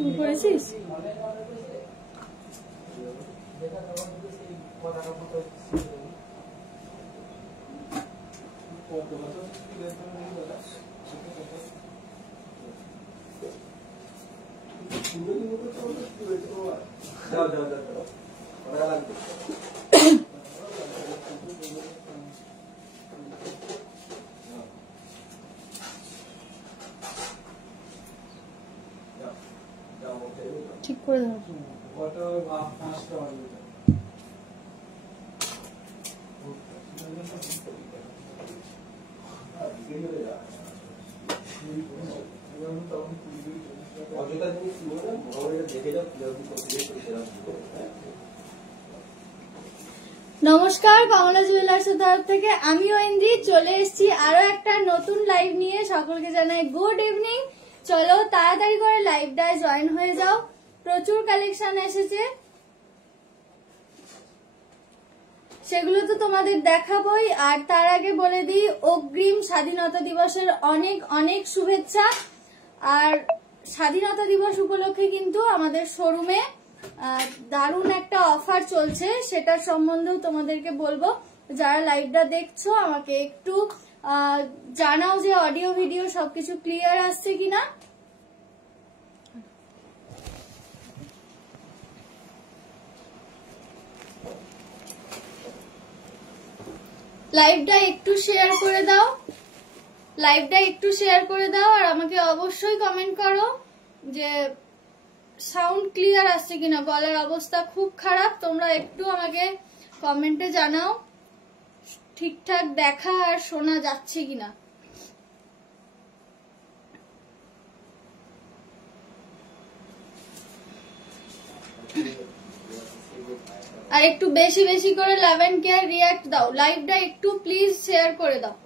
শুরু করেছিস? ঠিক করে দাও। নমস্কার, কমলা জুয়েলার্সের তরফ থেকে আমি ঐন্দ্রি চলে এসেছি আরো একটা নতুন লাইভ নিয়ে। সকলকে জানাই গুড ইভিনিং। চলো তাড়াতাড়ি করে লাইভটায় জয়েন হয়ে যাও। প্রচুর কালেকশন এসেছে, সেগুলো তো তোমাদের দেখাবোই। আর তার আগে বলে দিই, অগ্রিম স্বাধীনতা দিবসের অনেক অনেক শুভেচ্ছা। আর স্বাধীনতা দিবস উপলক্ষে কিন্তু আমাদের শোরুমে দারুণ একটা অফার চলছে, সেটার সম্বন্ধেও তোমাদেরকে বলবো। যারা লাইভটা দেখছো আমাকে একটু জানাও যে অডিও ভিডিও সবকিছু ক্লিয়ার আসছে কিনা। লাইভটা একটু শেয়ার করে দাও, লাইভটা একটু শেয়ার করে দাও। আর আমাকে অবশ্যই কমেন্ট করো যে সাউন্ড ক্লিয়ার আসছে কিনা। গলার অবস্থা খুব খারাপ, তোমরা একটু আমাকে কমেন্টে জানাও ঠিকঠাক দেখা আর শোনা যাচ্ছে কিনা। আর একটু বেশি বেশি করে লাভ এন্ড কেয়ার রিয়াক্ট দাও। লাইভটা একটু প্লিজ শেয়ার করে দাও।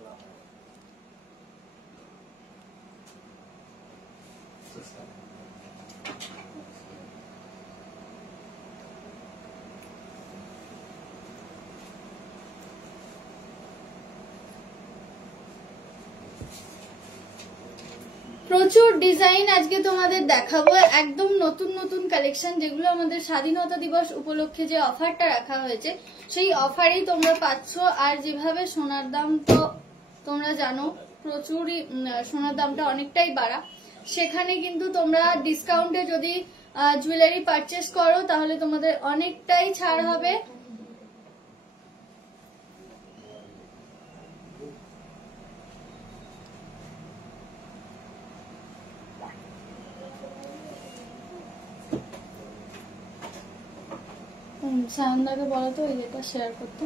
প্রচুর ডিজাইন আজকে তোমাদের দেখাবো, একদম নতুন নতুন কালেকশন, যেগুলো আমাদের স্বাধীনতা দিবস উপলক্ষে যে অফারটা রাখা হয়েছে সেই অফারেই তোমরা পাচ্ছ। আর যেভাবে সোনার দাম তো তোমরা জানো, প্রচুরই সোনার দামটা অনেকটাই বাড়া, সেখানে কিন্তু তোমরা ডিসকাউন্টে যদি জুয়েলারি পারচেস করো তাহলে তোমাদের অনেকটাই ছাড় হবে। সায়নদাকে বলো তো এই যেটা শেয়ার করতে।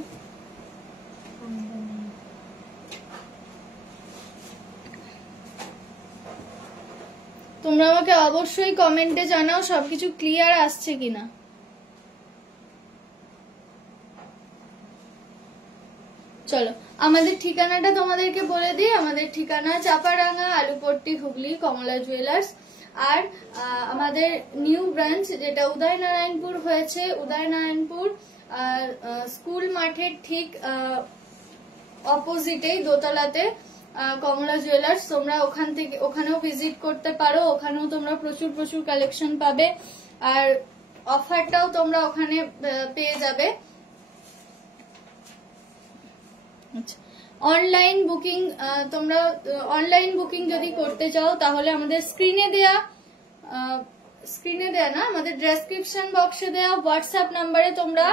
তোমরা আমাকে অবশ্যই কমেন্টে জানাও সবকিছু ক্লিয়ার আসছে কিনা। চলো আমাদের ঠিকানাটা তোমাদেরকে বলে দিই। আমাদের ঠিকানা চাপাডাঙ্গা, আলুপট্টি, হুগলি, কমলা জুয়েলার্স। আর আমাদের নিউ ব্রাঞ্চ যেটা উদয়নারায়ণপুর হয়েছে, উদয়নারায়ণপুর স্কুল মাঠের ঠিক অপোজিটেই দোতলাতে কমলা জুয়েলার্স। তোমরা ওখান থেকে ওখানেও ভিজিট করতে পারো, ওখানেও তোমরা প্রচুর প্রচুর কালেকশন পাবে। আর অফারটাও তোমরা ওখানে পেয়ে যাবে। অনলাইন বুকিং, তোমরা অনলাইন বুকিং যদি করতে চাও তাহলে আমাদের স্ক্রিনে দেয়া না, আমাদের ডেসক্রিপশন বক্সে দেয়া হোয়াটসঅ্যাপ নাম্বারে তোমরা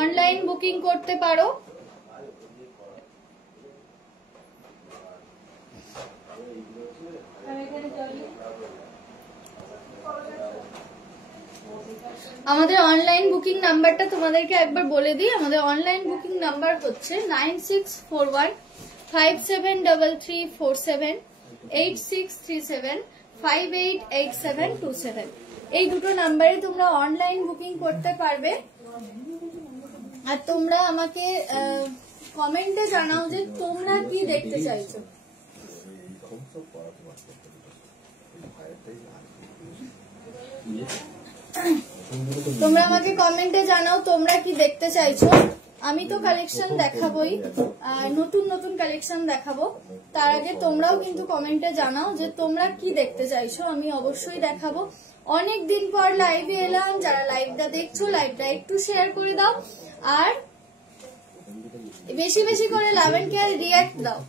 অনলাইন বুকিং করতে পারো। আমাদের অনলাইন বুকিং নাম্বারটা তোমাদেরকে একবার বলে দিই। আমাদের অনলাইন বুকিং নাম্বার হচ্ছে 9641573347 8637 588727। এই দুটো নাম্বারে তোমরা অনলাইন বুকিং করতে পারবে। আর তোমরা আমাকে কমেন্টে জানাও যে তোমরা কি দেখতে চাইছো। তোমরা আমাকে কমেন্টে জানাও তোমরা কি দেখতে চাইছো। আমি তো কালেকশন দেখাবোই, নতুন নতুন কালেকশন দেখাবো। তার আগে তোমরাও কিন্তু কমেন্টে জানাও যে তোমরা কি দেখতে চাইছো, আমি অবশ্যই দেখাবো। অনেক দিন পর লাইভে এলাম, যারা লাইভটা দেখছো লাইভটা একটু শেয়ার করে দাও, আর বেশি বেশি করে লাভ এন্ড কেয়ার রিঅ্যাক্ট দাও।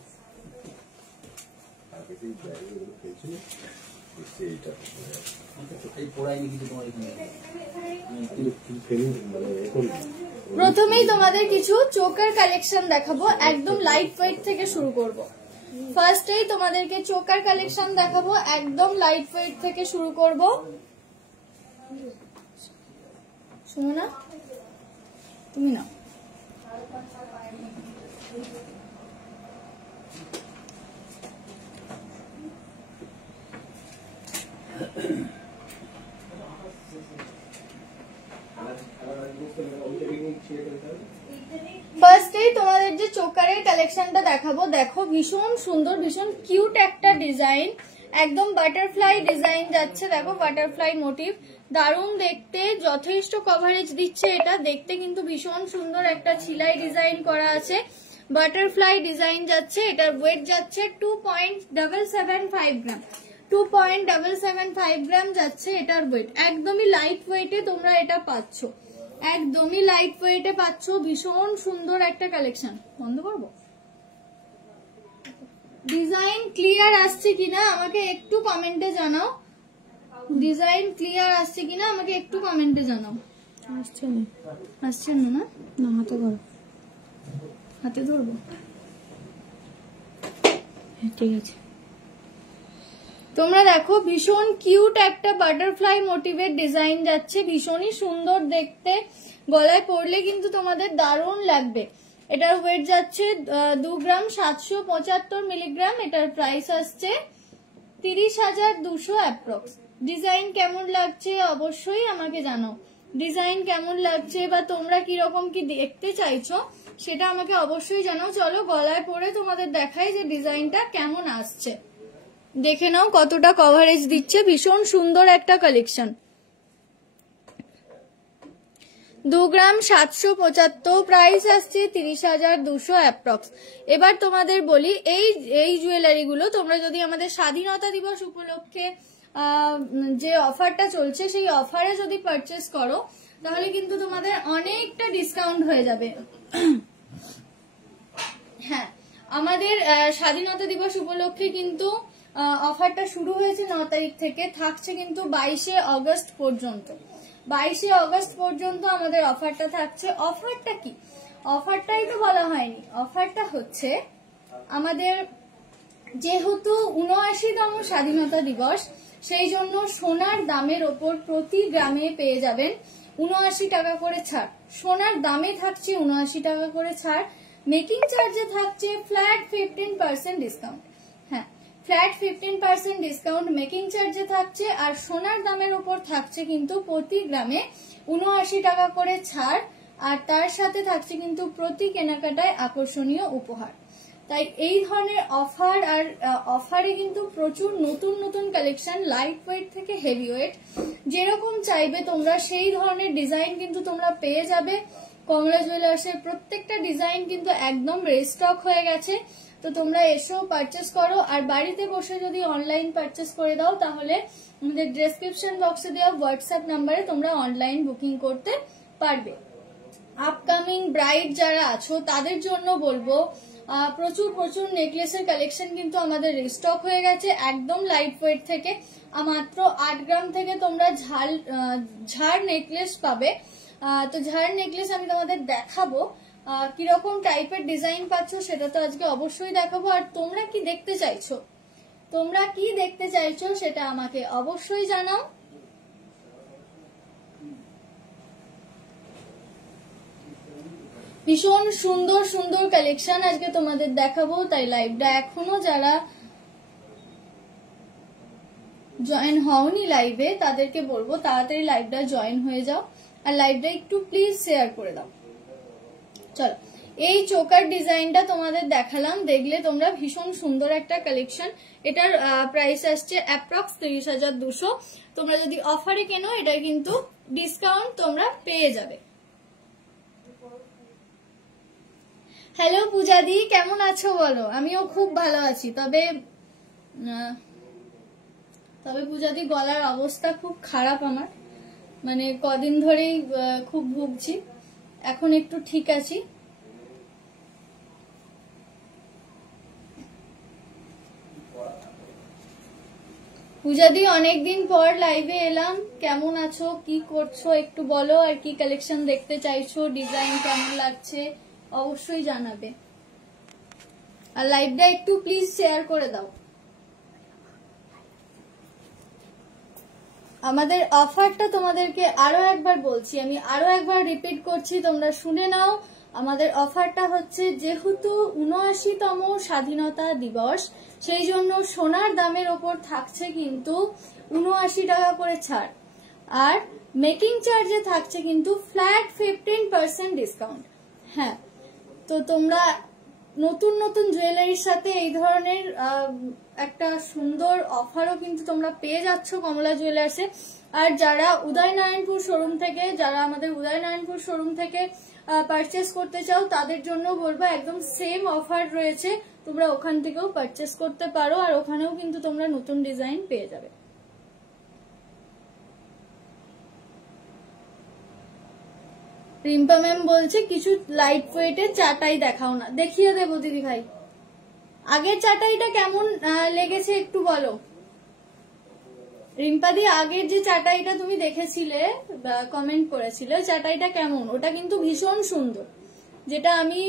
প্রথমেই তোমাদের কিছু চোকার কালেকশন দেখাবো, একদম লাইট ওয়েট থেকে শুরু করব। ফার্স্টেই তোমাদেরকে চোকার কালেকশন দেখাবো, একদম লাইট ওয়েট থেকে শুরু করব। শুনো না তুমি না, ফার্স্টেই তোমাদের যে চোকারের কালেকশনটা দেখাবো, দেখো ভীষণ সুন্দর, ভীষণ কিউট একটা ডিজাইন, একদম বাটারফ্লাই ডিজাইন যাচ্ছে। দেখো বাটারফ্লাই মোটিভ, দারুণ দেখতে, যথেষ্ট কভারেজ দিচ্ছে। এটা দেখতে কিন্তু ভীষণ সুন্দর একটা ছিলাই ডিজাইন করা আছে, বাটারফ্লাই ডিজাইন যাচ্ছে। এটার ওয়েট যাচ্ছে 2.775 গ্রাম, 2.775 গ্রাম যাচ্ছে এটার ওয়েট। একদমই লাইট ওয়েটে তোমরা এটা পাচ্ছ, একদমই লাইট ওয়েটে পাচ্ছ। ভীষণ সুন্দর একটা কালেকশন। বন্ধ করবো? ডিজাইন ক্লিয়ার আসছে কিনা আমাকে একটু কমেন্টে জানাও, ডিজাইন ক্লিয়ার আসছে কিনা আমাকে একটু কমেন্টে জানাও। আসছে না, আসছে না? না হাতে ধরো, হাতে ধরবো, ঠিক আছে। তোমরা দেখো ভীষণ কিউট একটা বাটারফ্লাই মোটিভের ডিজাইন যাচ্ছে, ভীষণই সুন্দর দেখতে, গলায় পরলে কিন্তু তোমাদের দারুণ লাগবে। এটার ওয়েট যাচ্ছে 2 গ্রাম 775 মিলিগ্রাম। এটার প্রাইস আসছে 30,200 অ্যাপ্রক্স। ডিজাইন কেমন লাগছে অবশ্যই আমাকে জানাও, ডিজাইন কেমন লাগছে বা তোমরা কিরকম কি দেখতে চাইছো সেটা আমাকে অবশ্যই জানাও। চলো গলায় পরে তোমাদের দেখাই যে ডিজাইনটা কেমন আসছে, দেখে নাও কতটা কভারেজ দিচ্ছে। ভীষণ সুন্দর একটা কালেকশন। 2 গ্রাম 775, প্রাইস আসছে 30,200 অ্যাপ্রক্স। এবার তোমাদের বলি, এই জুয়েলারি গুলো তোমরা যদি আমাদের স্বাধীনতা দিবস উপলক্ষে যে অফারটা চলছে সেই অফারে যদি পারচেস করো তাহলে কিন্তু তোমাদের অনেকটা ডিসকাউন্ট হয়ে যাবে। হ্যাঁ, আমাদের স্বাধীনতা দিবস উপলক্ষে কিন্তু অফারটা শুরু হয়েছে 9 তারিখ থেকে, থাকছে কিন্তু 22শে অগস্ট পর্যন্ত। 22শে অগস্ট পর্যন্ত আমাদের অফারটা থাকছে। অফারটা কি? অফারটাই তো বলা হয়নি। অফারটা হচ্ছে আমাদের যেহেতু 79তম স্বাধীনতা দিবস, সেই জন্য সোনার দামের ওপর প্রতি গ্রামে পেয়ে যাবেন 79 টাকা করে ছাড়। সোনার দামে থাকছে 79 টাকা করে ছাড়, মেকিং চার্জে থাকছে ফ্ল্যাট 15% ডিসকাউন্ট। হ্যাঁ, ফ্ল্যাট 15% ডিসকাউন্ট মেকিং চার্জে থাকছে, আর সোনার দামের উপর থাকছে কিন্তু প্রতি গ্রামে 79 টাকা করে ছাড়, আর তার সাথে থাকছে কিন্তু প্রতি কেনাকাটায় আকর্ষণীয় উপহার। তাই এই ধরনের অফার, আর অফারে কিন্তু প্রচুর নতুন নতুন কালেকশন, লাইট ওয়েট থেকে হেভি ওয়েট, যেরকম চাইবে তোমরা সেই ধরনের ডিজাইন কিন্তু তোমরা পেয়ে যাবে। কমলা জুয়েলার্সের প্রত্যেকটা ডিজাইন কিন্তু একদম রিস্টক হয়ে গেছে, তো তোমরা এসো পারচেস করো। আর বাড়িতে বসে যদি অনলাইন পারচেস করে দাও তাহলে আমাদের ডেসক্রিপশন বক্সে দেওয়া হোয়াটসঅ্যাপ নাম্বারে তোমরা অনলাইন বুকিং করতে পারবে। আপকামিং ব্রাইড যারা আছো তাদের জন্য বলবো, প্রচুর প্রচুর নেকলেসের কালেকশন কিন্তু আমাদের রিস্টক হয়ে গেছে, একদম লাইট ওয়েট থেকে। মাত্র 8 গ্রাম থেকে তোমরা ঝাড় নেকলেস পাবে। তো ঝাড় নেকলেস আমি তোমাদের দেখাবো, কিরকম টাইপের ডিজাইন পাচ্ছ সেটা তো আজকে অবশ্যই দেখাবো। আর তোমরা কি দেখতে চাইছো, তোমরা কি দেখতে চাইছো সেটা আমাকে অবশ্যই জানাও। ভীষণ সুন্দর সুন্দর কালেকশন আজকে তোমাদের দেখাবো, তাই লাইভটা এখনো যারা জয়েন হওনি লাইভে তাদেরকে বলবো তাড়াতাড়ি লাইভটা জয়েন হয়ে যাও, আর লাইভটা একটু প্লিজ শেয়ার করে দাও। চলো, এই চোকার ডিজাইনটা তোমাদের দেখালাম, দেখলে তোমরা ভীষণ সুন্দর একটা কালেকশন। এটার প্রাইস আসছে অ্যাপ্রক্স 30,200। তোমরা যদি অফারে কেনো এটা কিন্তু ডিসকাউন্ট তোমরা পেয়ে যাবে। হ্যালো পূজাদি, কেমন আছো বলো? আমিও খুব ভালো আছি। তবে পূজাদি গলার অবস্থা খুব খারাপ আমার, মানে কদিন ধরেই খুব ভুগছি। এখন একটু ঠিক আছি। পূজাদি অনেকদিন পর লাইভে এলাম, কেমন আছো, কি করছো একটু বলো, আর কি কালেকশন দেখতে চাইছো, ডিজাইন কেমন লাগছে অবশ্যই জানাবে, আর লাইভটা একটু প্লিজ শেয়ার করে দাও। আমাদের অফারটা তোমাদেরকে আরো একবার বলছি, আমি আরো একবার রিপিট করছি, তোমরা শুনে নাও। আমাদের অফারটা হচ্ছে, যেহেতু ৭৯তম স্বাধীনতা দিবস, সেই জন্য সোনার দামের ওপর থাকছে কিন্তু ৭৯ টাকা করে ছাড়, আর মেকিং চার্জে থাকছে কিন্তু ফ্ল্যাট 15% ডিসকাউন্ট। হ্যাঁ, তো তোমরা নতুন নতুন জুয়েলারির সাথে এই ধরনের একটা সুন্দর অফারও কিন্তু তোমরা পেয়ে যাচ্ছ কমলা জুয়েলার্সে। আর যারা উদয়নারায়ণপুর শোরুম থেকে, যারা আমাদের উদয়নারায়ণপুর শোরুম থেকে পারচেস করতে চাও, তাদের জন্য বলবো একদম সেম অফার রয়েছে, তোমরা ওখান থেকেও পারচেস করতে পারো, আর ওখানেও কিন্তু তোমরা নতুন ডিজাইন পেয়ে যাবে। রিম্পা ম্যাম বলছে কিছু লাইট ওয়েটের চাটাই দেখাও না। দেখিয়ে দেবো দিদি ভাই। আগের চাটাইটা কেমন লেগেছে একটু বলো রিম্পাদি, আগের যে চাটাইটা তুমি দেখেছিলে কমেন্ট করেছিলে, চাটাইটা কেমন? ওটা কিন্তু ভীষণ সুন্দর, যেটা আমি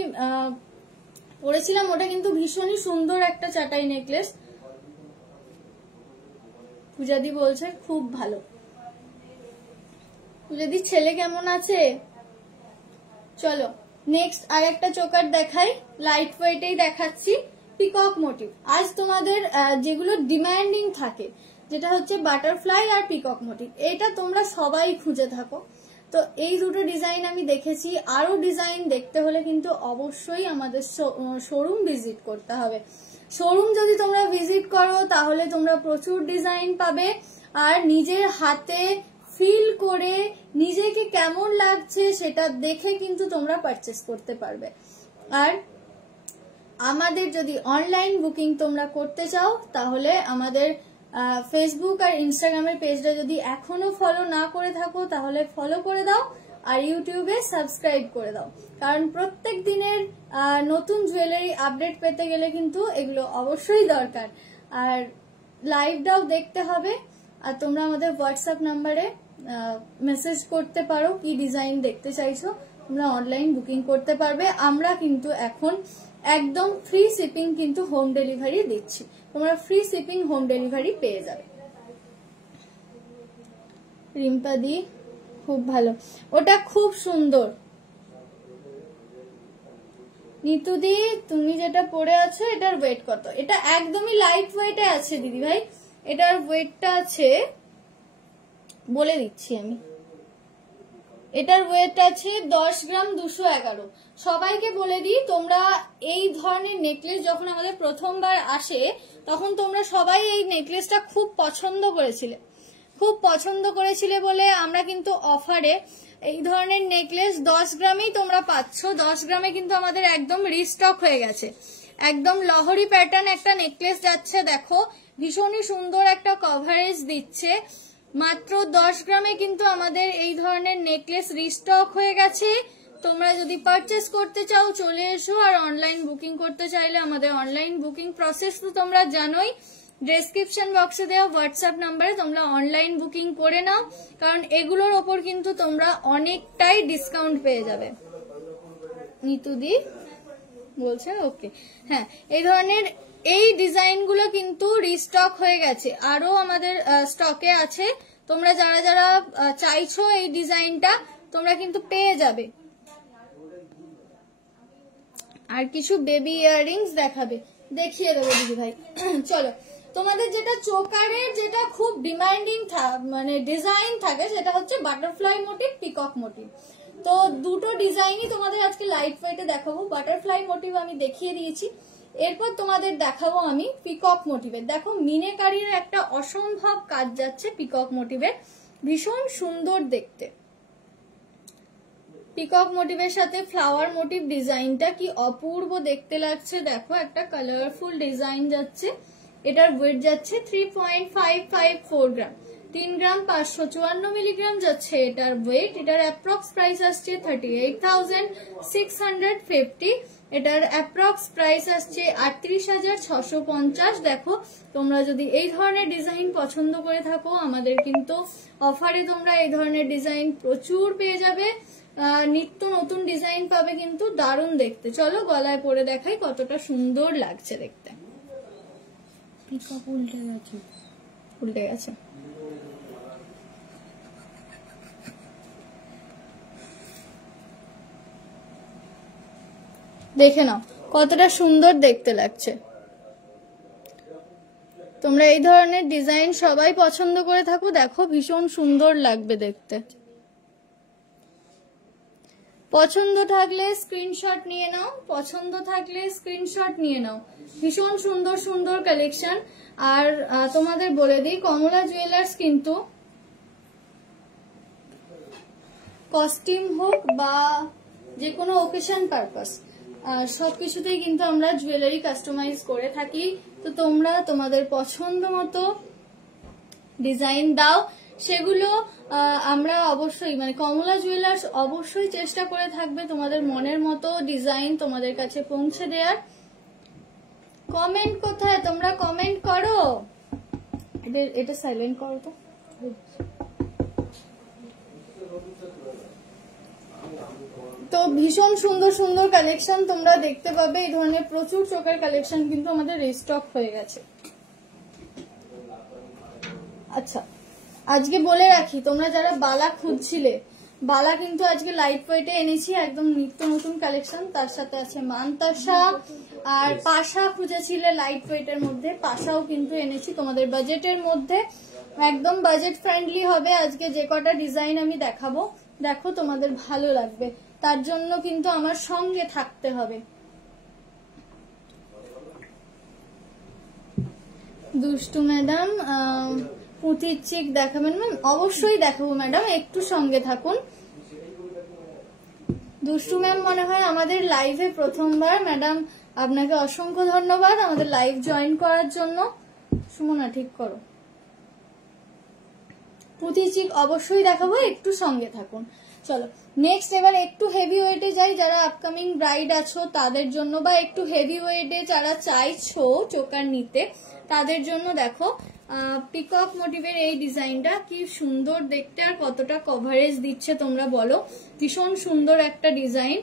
পরেছিলাম ওটা কিন্তু ভীষণই সুন্দর একটা চাটাই নেকলেস। পূজাদি বলছে খুব ভালো। পূজাদি ছেলে কেমন আছে? চলো নেক্সট আর একটা চোকার দেখাই, লাইট ওয়েটেই দেখাচ্ছি, পিকক মোটিভ। আজ তোমাদের যেগুলো ডিমান্ডিং থাকে, যেটা হচ্ছে বাটারফ্লাই আর পিকক মোটিভ, এটা তোমরা সবাই খুঁজে থাকো। তো এই দুটো ডিজাইন আমি দেখেছি, আরো ডিজাইন দেখতে হলে কিন্তু অবশ্যই আমাদের শোরুম ভিজিট করতে হবে। শোরুম যদি তোমরা ভিজিট করো তাহলে তোমরা প্রচুর ডিজাইন পাবে, আর নিজের হাতে ফিল করে নিজেকে কেমন লাগছে সেটা দেখে কিন্তু তোমরা পারচেস করতে পারবে। আর আমাদের যদি অনলাইন বুকিং তোমরা করতে চাও, তাহলে আমাদের ফেসবুক আর ইনস্টাগ্রামের পেজটা যদি এখনো ফলো না করে থাকো তাহলে ফলো করে দাও, আর ইউটিউবে সাবস্ক্রাইব করে দাও, কারণ প্রত্যেক দিনের নতুন জুয়েলারি আপডেট পেতে গেলে কিন্তু এগুলো অবশ্যই দরকার। আর লাইভটাও দেখতে হবে, আর তোমরা আমাদের হোয়াটসঅ্যাপ নাম্বারে মেসেজ করতে পারো কি ডিজাইন দেখতে চাইছো, তোমরা অনলাইন বুকিং করতে পারবে। আমরা কিন্তু এখন একদম ফ্রি শিপিং কিন্তু হোম ডেলিভারি দিচ্ছি, তোমরা ফ্রি শিপিং হোম ডেলিভারি পেয়ে যাবে। রিম্পা দি খুব ভালো, ওটা খুব সুন্দর। নিতুদি তুমি যেটা পরে আছো এটার ওয়েট কত? এটা একদমই লাইট ওয়েটে আছে দিদি ভাই, এটার ওয়েটটা আছে বলে দিচ্ছি আমি, এটার ওয়েট আছে 10 গ্রাম 211। সবাইকে বলে দিই, তোমরা এই ধরনের নেকলেস যখন আমাদের প্রথমবার আসে তখন তোমরা সবাই এই নেকলেসটা খুব পছন্দ করেছিলে বলে আমরা কিন্তু অফারে এই ধরনের নেকলেস 10 গ্রামেই তোমরা পাচ্ছ। 10 গ্রামে কিন্তু আমাদের একদম রিস্টক হয়ে গেছে, একদম লহরি প্যাটার্ন একটা নেকলেস যাচ্ছে, দেখো ভীষণই সুন্দর একটা কভারেজ দিচ্ছে। মাত্র 10 গ্রামে কিন্তু আমাদের এই ধরনের নেকলেস রিস্টক হয়ে গেছে। তোমরা যদি পারচেস করতে চাও চলে এসো, আর অনলাইন বুকিং করতে চাইলে আমাদের অনলাইন বুকিং প্রসেস তো তোমরা জানোই, ডেসক্রিপশন বক্সে দেওয়া হোয়াটসঅ্যাপ নাম্বারে তোমরা অনলাইন বুকিং করে নাও, কারণ এগুলোর ওপর কিন্তু তোমরা অনেকটাই ডিসকাউন্ট পেয়ে যাবে। নিতুদি বলছে ওকে, হ্যাঁ এই ধরনের এই ডিজাইনগুলো কিন্তু রিস্টক হয়ে গেছে, আরো আমাদের স্টকে আছে। তোমরা যারা যারা চাইছো এই ডিজাইনটা তোমরা কিন্তু পেয়ে যাবে। আর কিছু বেবি ইয়াররিংস দেখাবে, দেখিয়ে দেবো দিদি ভাই। চলো, তোমাদের যেটা চোকারের যেটা খুব ডিমান্ডিং মানে ডিজাইন থাকে সেটা হচ্ছে বাটারফ্লাই মোটিভ, পিকক মোটিভ। তো দুটো ডিজাইনই তোমাদের আজকে লাইট ওয়েটে দেখাবো। বাটারফ্লাই মোটিভ আমি দেখিয়ে দিয়েছি, এরপর তোমাদের দেখাবো আমি পিকক মোটিভের। দেখো মিনেকারির একটা অসম্ভব কাজ যাচ্ছে পিকক মোটিভের, ভীষণ সুন্দর দেখতে। পিকক মোটিভের সাথে ফ্লাওয়ার মোটিভ ডিজাইনটা কি অপূর্ব দেখতে লাগছে। দেখো একটা কালারফুল ডিজাইন যাচ্ছে, এটার ওয়েট যাচ্ছে 3.554 গ্রাম, 3 গ্রাম 554 মিলিগ্রাম যাচ্ছে এটার ওয়েট। এটার অ্যাপ্রক্স প্রাইস আসছে 38,650, এটার অ্যাপ্রক্স প্রাইস আসছে 38,650। দেখো তোমরা যদি এই ধরনের ডিজাইন পছন্দ করে থাকো, আমাদের কিন্তু অফারে তোমরা এই ধরনের ডিজাইন প্রচুর পেয়ে যাবে, নিত্য নতুন ডিজাইন পাবে, কিন্তু দারুণ দেখতে। চলো গলায় পরে দেখাই কতটা সুন্দর লাগছে দেখতে। পিকক উল্টে গেছে, উল্টে গেছে। দেখে নাও কতটা সুন্দর দেখতে লাগছে। তোমরা এই ধরনের ডিজাইন সবাই পছন্দ করে থাকো, দেখো ভীষণ সুন্দর লাগবে দেখতে। পছন্দ থাকলে স্ক্রিনশট নিয়ে নাও, পছন্দ থাকলে স্ক্রিনশট নিয়ে নাও। ভীষণ সুন্দর সুন্দর কালেকশন। আর তোমাদের বলে দিই, কমলা জুয়েলার্স কিন্তু কস্টিউম হোক বা যে কোনো ওকেশন পারপাস সবকিছুতেই কিন্তু আমরা জুয়েলারি কাস্টমাইজ করে থাকি। তো তোমরা তোমাদের পছন্দ মতো ডিজাইন দাও, সেগুলো আমরা অবশ্যই মানে কমলা জুয়েলার্স অবশ্যই চেষ্টা করে থাকবে তোমাদের মনের মতো ডিজাইন তোমাদের কাছে পৌঁছে দেওয়ার। কমেন্ট কোথায়? তোমরা কমেন্ট করো। এটা সাইলেন্ট করো তো। তো ভীষণ সুন্দর সুন্দর কালেকশন তোমরা দেখতে পাবে। এই ধরনের প্রচুর চোখের কালেকশন কিন্তু আমাদের রিস্টক হয়ে গেছে। আচ্ছা, আজকে বলে রাখি, তোমরা যারা বালা খুঁজছিলে, বালা কিন্তু আজকে লাইট ওয়েটে এনেছি, একদম নিত্য নতুন কালেকশন। তার সাথে আছে মানতাসা আর পাশা খুঁজেছিলে লাইট ওয়েটের মধ্যে, পাশাও কিন্তু এনেছি তোমাদের বাজেটের মধ্যে, একদম বাজেট ফ্রেন্ডলি হবে। আজকে যে কটা ডিজাইন আমি দেখাবো, দেখো তোমাদের ভালো লাগবে, তার জন্য কিন্তু আমার সঙ্গে থাকতে হবে। দুষ্টু ম্যাডাম পুঁথির চিক দেখাবেন ম্যাম? অবশ্যই দেখাবো ম্যাডাম, একটু সঙ্গে থাকুন। দুষ্টু ম্যাম মনে হয় আমাদের লাইভে প্রথমবার। ম্যাডাম আপনাকে অসংখ্য ধন্যবাদ আমাদের লাইভ জয়েন করার জন্য। সুমনা ঠিক করো। পুঁথির চিক অবশ্যই দেখাবো, একটু সঙ্গে থাকুন। চলো নেক্সট এবার একটু হেভি ওয়েটে যাই। যারা আপকামিং ব্রাইড আছো তাদের জন্য, বা একটু হেভি ওয়েটে যারা চাইছো চোকার নিতে, তাদের জন্য দেখো পিকক মোটিভের এই ডিজাইনটা কি সুন্দর দেখতে, আর কতটা কভারেজ দিচ্ছে তোমরা বলো। ভীষণ সুন্দর একটা ডিজাইন,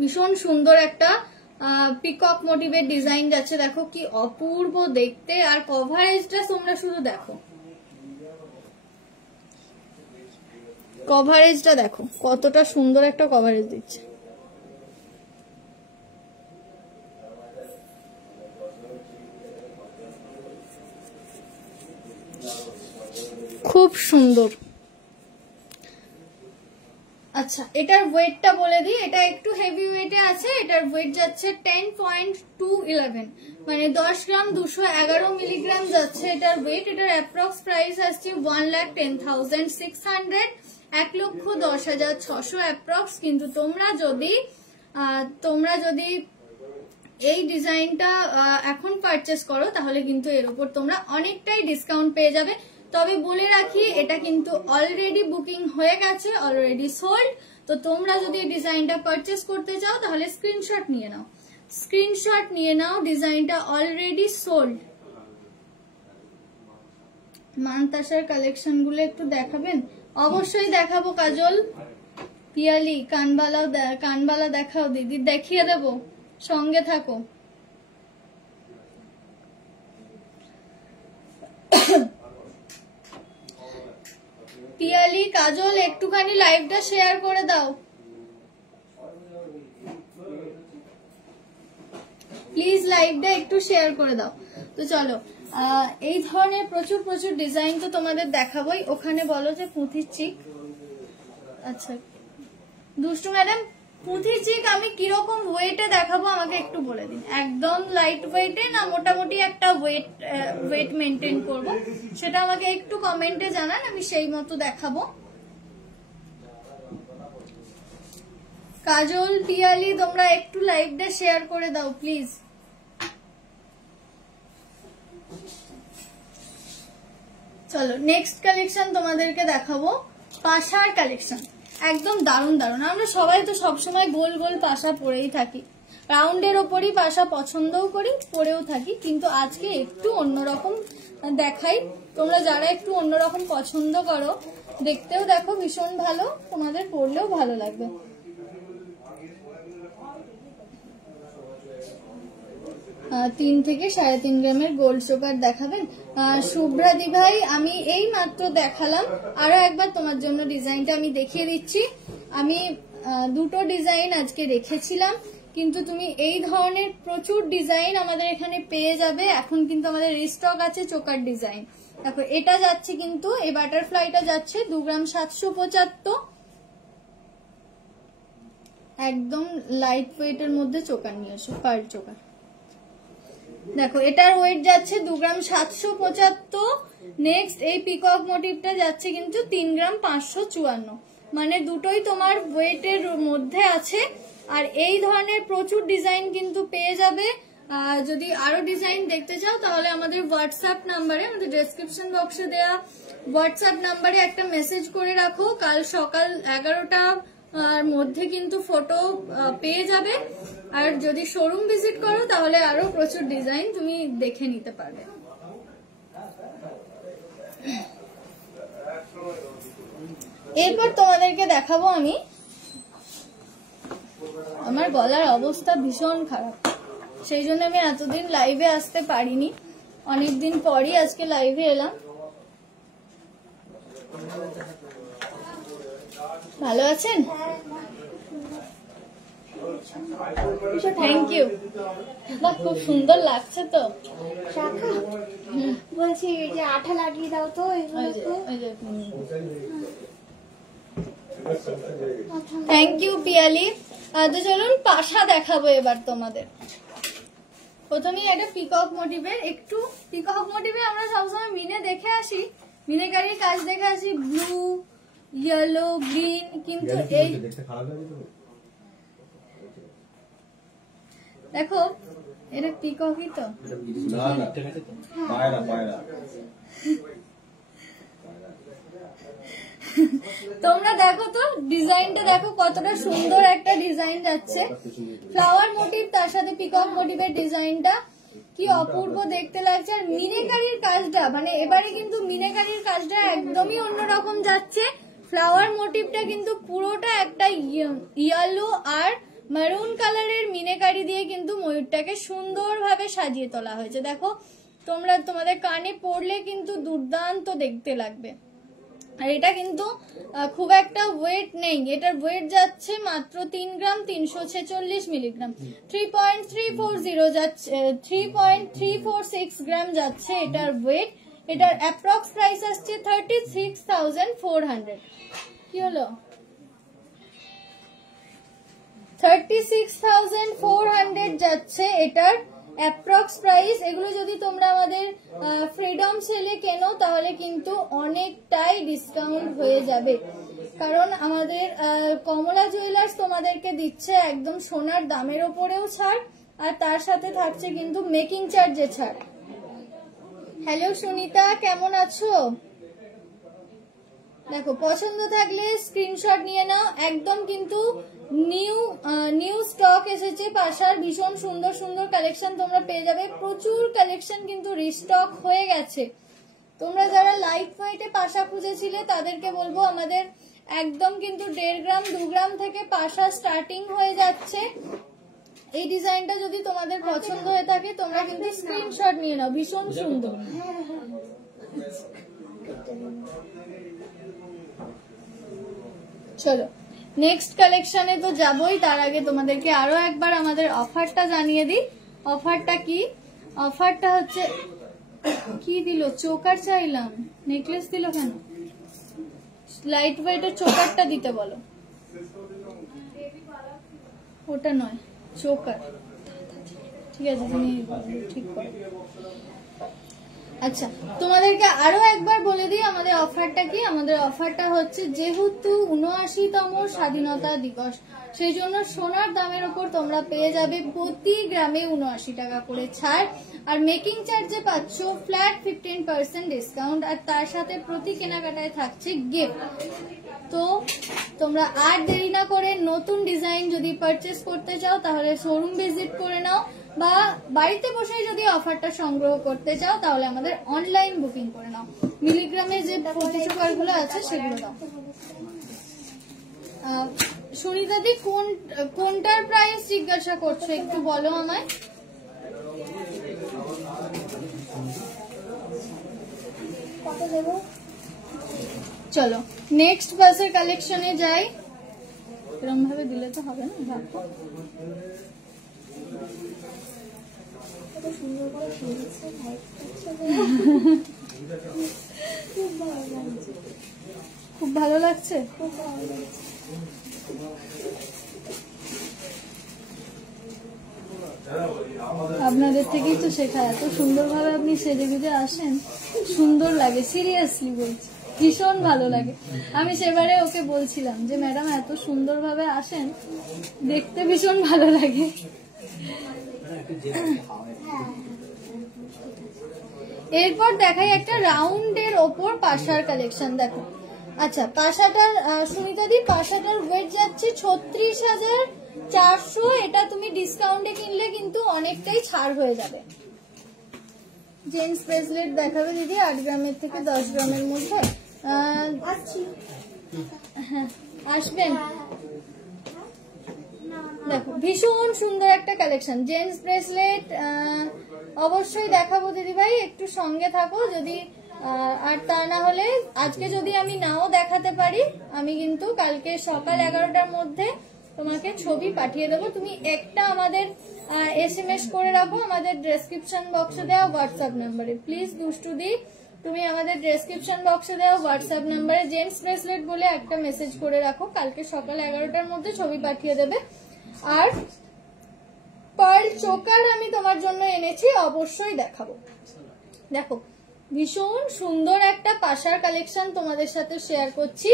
ভীষণ সুন্দর একটা পিকক মোটিভের ডিজাইন যাচ্ছে। দেখো কি অপূর্ব দেখতে, আর কভারেজটা তোমরা শুধু দেখো, কভারেজটা দেখো কতটা সুন্দর একটা কভারেজ দিচ্ছে। খুব সুন্দর। আচ্ছা, এটার ওয়েটটা বলে দিই, এটা একটু হেভি ওয়েটে আছে। এটার ওয়েট যাচ্ছে 10.211, মানে 10 গ্রাম 211 মিলিগ্রাম যাচ্ছে এটার ওয়েট। এটার অ্যাপ্রক্স প্রাইস আসছে 1,10,600, 1,10,600 অ্যাপ্রক্স। কিন্তু তোমরা যদি এই ডিজাইনটা এখন পারচেস করো, তাহলে কিন্তু এর উপর তোমরা অনেকটাই ডিসকাউন্ট পেয়ে যাবে। তবে বলে রাখি, এটা কিন্তু অলরেডি বুকিং হয়ে গেছে, অলরেডি সোল্ড। তো তোমরা যদি এই ডিজাইনটা পারচেস করতে চাও তাহলে স্ক্রিনশট নিয়ে নাও, স্ক্রিনশট নিয়ে নাও, ডিজাইনটা অলরেডি সোল্ড। মানতাসার কালেকশন গুলো একটু দেখাবেন? অবশ্যই দেখাবো কাজল। পিয়ালি কানবালা দেখাও দিদি, দেখিয়ে দেবো, সঙ্গে থাকো। পিয়ালি কাজল একটুখানি লাইভটা শেয়ার করে দাও প্লিজ, লাইভটা একটু শেয়ার করে দাও। তো চলো, এই ধরনের প্রচুর প্রচুর ডিজাইন তো তোমাদের দেখাবোই। ওখানে বলো যে পুঁথির চিক। আচ্ছা দুষ্টু ম্যাডাম পুঁথি চিক আমি কিরকম ওয়েটে দেখাবো আমাকে একটু বলে দিন। একদম লাইট ওয়েটে না মোটামুটি একটা ওয়েট মেনটেন করব, সেটা আমাকে একটু কমেন্টে জানান, আমি সেই মতো দেখাবো। কাজল, পিয়ালি, তোমরা একটু লাইকটা শেয়ার করে দাও প্লিজ। চলো নেক্সট কালেকশন তোমাদেরকে দেখাবো, পাশার কালেকশন। একদম দারুণ দারুণ। আমরা সবাই তো সবসময় গোল গোল পাশা পরেই থাকি, রাউন্ডের ওপরই পাশা পছন্দও করি, পরেও থাকি, কিন্তু আজকে একটু অন্যরকম দেখাই। তোমরা যারা একটু অন্যরকম পছন্দ করো, দেখতেও দেখো ভীষণ ভালো, তোমাদের পরলেও ভালো লাগবে। 3 থেকে 3.5 গ্রামের গোল্ড চোকার দেখাবেন শুভ্রাদি ভাই? আমি এই মাত্র দেখালাম, আরো একবার তোমার জন্য ডিজাইনটা আমি দেখিয়ে দিচ্ছি। আমি 2টো ডিজাইন আজকে রেখেছিলাম, কিন্তু তুমি এই ধরনের প্রচুর ডিজাইন আমাদের এখানে পেয়ে যাবে। এখন কিন্তু আমাদের রিস্টক আছে চোকার ডিজাইন। দেখো এটা যাচ্ছে কিন্তু, এই বাটারফ্লাইটা যাচ্ছে 2 গ্রাম 775, একদম লাইট ওয়েটের মধ্যে চোকার নিয়ে এসো, পার্ল চোকার। দেখো এটার ওয়েট যাচ্ছে 2 গ্রাম 775। নেক্সট এই পিকক মোটিভটা যাচ্ছে কিন্তু 3 গ্রাম 554, মানে দুটোই তোমার ওয়েটের মধ্যে আছে। আর এই ধরনের প্রচুর ডিজাইন কিন্তু পেয়ে যাবে। যদি আরো ডিজাইন দেখতে চাও তাহলে আমাদের হোয়াটসঅ্যাপ নাম্বারে, আমাদের ডেসক্রিপশন বক্সে দেওয়া হোয়াটসঅ্যাপ নাম্বারে একটা মেসেজ করে রাখো, কাল সকাল 11টার মধ্যে কিন্তু ফটো পেয়ে যাবে। আর যদি শোরুম ভিজিট করো তাহলে আরো প্রচুর ডিজাইন তুমি দেখে নিতে পারবে। এরপর তোমাদেরকে দেখাবো আমি, আমার গলার অবস্থা ভীষণ খারাপ, সেই জন্য আমি এতদিন লাইভে আসতে পারিনি, অনেকদিন পরই আজকে লাইভে এলাম। ভালো আছেন? Thank you. বাহ খুব সুন্দর লাগছে তো। বলছি এই যে আঠা লাগিয়ে দাও তো, থ্যাংক ইউ পিয়ালি। তো চলুন পাশা দেখাবো এবার তোমাদের। প্রথমেই একটা পিকক মোটিভের, একটু পিকক মোটিভে আমরা সবসময় মিনে দেখে আসি, মিনেকারির কাজ দেখে আসি, ব্লু, ইয়েলো, গ্রিন, কিন্তু এই দেখো এটা পিককই তো। তোমরা দেখো তো ডিজাইনটা, দেখো কতটা সুন্দর একটা ডিজাইন যাচ্ছে, ফ্লাওয়ার মোটিভ তার সাথে পিকক মোটিভের ডিজাইনটা কি অপূর্ব দেখতে লাগছে। আর মিনেকারির কাজটা, মানে এবারে কিন্তু মিনেকারির কাজটা একদমই অন্যরকম যাচ্ছে। ফ্লাওয়ার মোটিভটা কিন্তু পুরোটা একটা ইয়েলো আর মারুন কালারের মিনেকারি দিয়ে কিন্তু ময়ূরটাকে সুন্দরভাবে সাজিয়ে তোলা হয়েছে। দেখো তোমরা তোমাদের কানে পড়লে কিন্তু দুর্দান্ত দেখতে লাগবে। আর এটা কিন্তু খুব একটা ওয়েট নেই, এটার ওয়েট যাচ্ছে মাত্র 3 গ্রাম 346 মিলিগ্রাম, 3.340 যাচ্ছে, 3.346 গ্রাম যাচ্ছে এটার ওয়েট। এটার অ্যাপ্রক্স প্রাইস আসছে 36,400। কি হলো? 36,400 যাচ্ছে এটার অ্যাপ্রক্স প্রাইস। এগুলো যদি তোমরা আমাদের ফ্রিডম সেলে কেনো তাহলে কিন্তু অনেকটাই ডিসকাউন্ট হয়ে যাবে, কারণ আমাদের কমলা জুয়েলার্স তোমাদেরকে দিচ্ছে একদম সোনার দামের ওপরেও ছাড়, আর তার সাথে থাকছে কিন্তু মেকিং চার্জে ছাড়। হ্যালো সুনিতা, কেমন আছো? দেখো পছন্দ থাকলে স্ক্রিনশট নিয়ে নাও। একদম কিন্তু নিউ স্টক এসেছে পাশার, ভীষণ সুন্দর সুন্দর কালেকশন তোমরা পেয়ে যাবে। প্রচুর কালেকশন কিন্তু রিস্টক হয়ে গেছে। তোমরা যারা লাইট ওয়েটে পাশা খুঁজেছিলে তাদেরকে বলবো আমাদের একদম কিন্তু 1.5 গ্রাম 2 গ্রাম থেকে পাশা স্টার্টিং হয়ে যাচ্ছে। এই ডিজাইনটা যদি তোমাদের পছন্দ হয়ে থাকে তোমরা কিন্তু স্ক্রিনশট নিয়ে নাও, ভীষণ সুন্দর। চলো নেক্সট কালেকশনে তো যাবই, তার আগে তোমাদেরকে আরো একবার আমাদের অফারটা জানিয়ে দিই। অফারটা কি? অফারটা হচ্ছে, কি দিল? চোকার চাইলাম, নেকলেস দিল কেন? লাইট ওয়েটের চোকারটা দিতে বলো। ওটা নয়, চোকার। ঠিক আছে, তুমি ঠিক করো। আচ্ছা, তোমাদেরকে আরো একবার বলে দিই আমাদের অফারটা কি। আমাদের অফারটা হচ্ছে, যেহেতু ৭৯তম স্বাধীনতা দিবস, সেই জন্য সোনার দামের উপর তোমরা পেয়ে যাবে প্রতি গ্রামে ৭৯ টাকা করে ছাড়, আর মেকিং চার্জে পাচ্ছ ফ্ল্যাট 15% ডিসকাউন্ট, আর তার সাথে প্রতি কেনাকাটায় থাকছে গিফট। তো তোমরা আর দেরি না করে নতুন ডিজাইন যদি পারচেস করতে চাও তাহলে শোরুম ভিজিট করে নাও, বা বাড়িতে বসে যদি অফারটা সংগ্রহ করতে চাও তাহলে আমাদের অনলাইন বুকিং করে নাও। মিলিগ্রামের যে প্রতিচোকার গুলো আছে সেগুলো দাও। সুনিতাদি কোনটার প্রাইস জিজ্ঞাসা করছো একটু বলো আমায়। কত দেবো? চলো নেক্সট বাসের কালেকশনে যাই। এরকম ভাবে দিলে তো হবে না, দেখো কত সুন্দর করে খেলছে ভাই। খুব ভালো লাগছে। আপনাদের থেকেই তো শেখা, এত সুন্দরভাবে আপনি সেজে গুজে আসেন, সুন্দর লাগে, সিরিয়াসলি বলছি, ভীষণ ভালো লাগে। আমি সেবারে ওকে বলছিলাম যে ম্যাডাম এত সুন্দরভাবে আসেন, দেখতে ভীষণ ভালো লাগে। এরপর দেখাই একটা রাউন্ডের ওপর পাশার কালেকশন, দেখো। আচ্ছা, পাশাটার সুনিতাদি পাশাটার ওয়েট যাচ্ছে ৩৬,৪০০। এটা তুমি ডিসকাউন্টে কিনলে কিন্তু অনেকটাই ছাড় হয়ে যাবে। জেন্টস ব্রেসলেট দেখাবে দিদি ৮ গ্রামের থেকে ১০ গ্রামের মধ্যে। হ্যাঁ, আসবেন। দেখো ভীষণ সুন্দর একটা কালেকশন জেন্টস ব্রেসলেট, অবশ্যই দেখাবো দিদি ভাই, একটু সঙ্গে থাকো। যদি আর তা না হলে আজকে যদি আমি নাও দেখাতে পারি, আমি কিন্তু কালকে সকাল 11টার মধ্যে তোমাকে ছবি পাঠিয়ে দেবো। তুমি একটা আমাদের SMS করে রাখো আমাদের ডেসক্রিপশন বক্সে দেওয়া হোয়াটসঅ্যাপ নাম্বারে। প্লিজ দুষ্টুদি, তুমি আমাদের ডেসক্রিপশন বক্সে দেওয়া হোয়াটসঅ্যাপ নাম্বারে জেন্টস ব্রেসলেট বলে একটা মেসেজ করে রাখো, কালকে সকাল 11টার মধ্যে ছবি পাঠিয়ে দেবে। আর পার্ল চোকার আমি তোমার জন্য এনেছি, অবশ্যই দেখাবো। দেখো ভীষণ সুন্দর একটা পাশার কালেকশন তোমাদের সাথে শেয়ার করছি।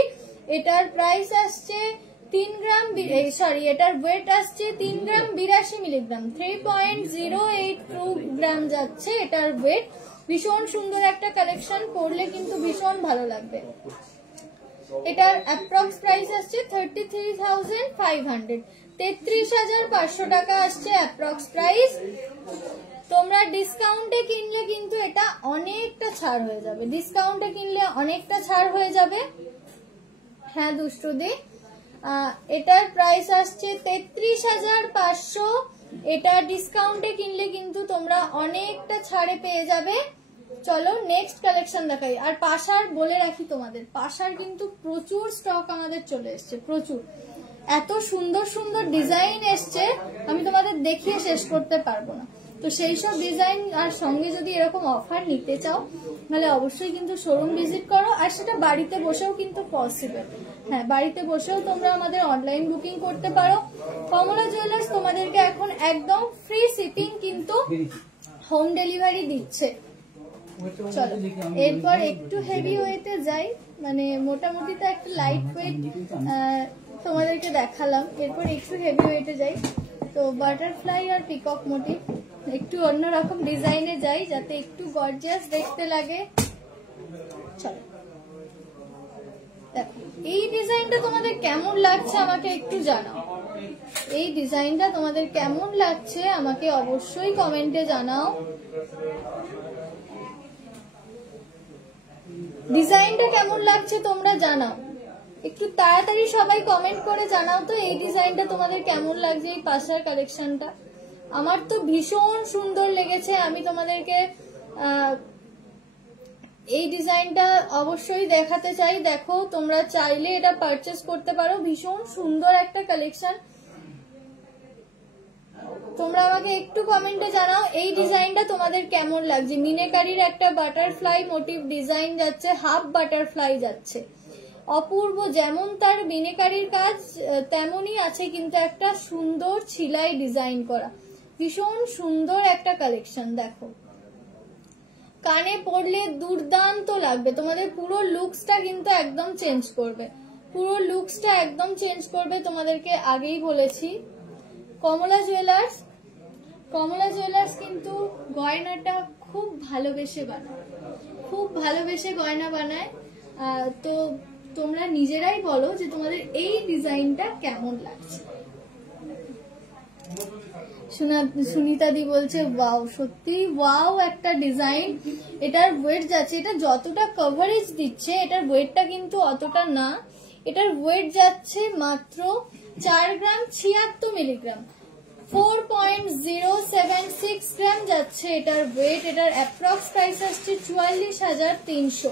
এটার প্রাইস আসছে 3 গ্রাম, সরি এটার ওয়েট আসছে 3 গ্রাম 82 মিলিগ্রাম, 3.082 গ্রাম যাচ্ছে এটার ওয়েট। ভীষণ সুন্দর একটা কালেকশন, পরলে কিন্তু ভীষণ ভালো লাগবে। এটার অ্যাপ্রক্স প্রাইস আসছে 33,500, 33,500 টাকা আসছে অ্যাপ্রক্স প্রাইস। তোমরা ডিসকাউন্টে কিনলে কিন্তু এটা অনেকটা ছাড় হয়ে যাবে, ডিসকাউন্টে কিনলে অনেকটা ছাড় হয়ে যাবে। হ্যাঁ দুষ্টুদি, এটার প্রাইস আসছে 33,500, এটা ডিসকাউন্টে কিনলে কিন্তু তোমরা অনেকটা ছাড়ে পেয়ে যাবে। চলো নেক্সট কালেকশন দেখাই। আর পাশার বলে রাখি তোমাদের, পাশার কিন্তু প্রচুর স্টক আমাদের চলে এসছে, প্রচুর। এত সুন্দর সুন্দর ডিজাইন এসছে, আমি তোমাদের দেখিয়ে শেষ করতে পারবো না। তো সেই সব ডিজাইন আর সঙ্গে যদি এরকম অফার নিতে চাও তাহলে অবশ্যই কিন্তু শোরুম ভিজিট করো, আর সেটা বাড়িতে বসেও কিন্তু পসিবল। হ্যাঁ, বাড়িতে বসেও তোমরা আমাদের অনলাইন বুকিং করতে পারো। কমলা জুয়েলার্স তোমাদেরকে এখন একদম ফ্রি শিপিং কিন্তু হোম ডেলিভারি দিচ্ছে। চলো এরপর একটু হেভি ওয়েটে যাই, মানে মোটামুটি তো একটা লাইট ওয়েট তোমাদেরকে দেখালাম, এরপর একটু হেভি ওয়েটে যাই। তো বাটারফ্লাই আর পিকক মোটিভ, একটু অন্যরকম ডিজাইনে যাই যাতে একটু গর্জিয়াস দেখতে লাগে। চলো দেখো এই ডিজাইনটা তোমাদের কেমন লাগছে আমাকে একটু জানাও। এই ডিজাইনটা তোমাদের কেমন লাগছে আমাকে অবশ্যই কমেন্টে জানাও। ডিজাইনটা কেমন লাগছে তোমরা জানাও, একটু তাড়াতাড়ি সবাই কমেন্ট করে জানাও তো এই ডিজাইনটা তোমাদের কেমন লাগছে। এই পাশার কালেকশনটা আমার তো ভীষণ সুন্দর লেগেছে, আমি তোমাদেরকে এই ডিজাইনটা অবশ্যই দেখাতে চাই। দেখো তোমরা চাইলে এটা পারচেস করতে পারো, ভীষণ সুন্দর একটা কালেকশন। তোমরা আমাকে একটু কমেন্টে জানাও এই ডিজাইনটা তোমাদের কেমন লাগছে। মিনেকারির একটা বাটারফ্লাই মোটিভ ডিজাইন যাচ্ছে, হাফ বাটারফ্লাই যাচ্ছে। অপূর্ব, যেমন তার বিনেকারির কাজ তেমনই আছে কিন্তু একটা সুন্দর ছিলাই ডিজাইন করা, ভীষণ সুন্দর একটা কালেকশন। দেখো কানে পরলে দুর্দান্ত লাগবে, তোমাদের পুরো লুকসটা কিন্তু একদম চেঞ্জ করবে, পুরো লুকসটা একদম চেঞ্জ করবে, তোমাদেরকে আগেই বলেছি। কমলা জুয়েলার্স, কমলা জুয়েলার্স কিন্তু গয়নাটা খুব ভালোবেসে বানায়, খুব ভালোবেসে গয়না বানায়। তো তোমরা নিজেরাই বলো যে তোমাদের এই ডিজাইনটা কেমন লাগছে। সুনিতা দি বলছে ওয়াও, সত্যি ওয়াও একটা ডিজাইন। এটার ওয়েট যাচ্ছে, এটা যতটা কভারেজ দিচ্ছে এটার ওয়েটটা কিন্তু অতটা না, এটার ওয়েট যাচ্ছে মাত্র 4 গ্রাম 76 মিলিগ্রাম, 4.076 গ্রাম যাচ্ছে এটার ওয়েট। এটার অ্যাপ্রক্স প্রাইস আসছে 44,300,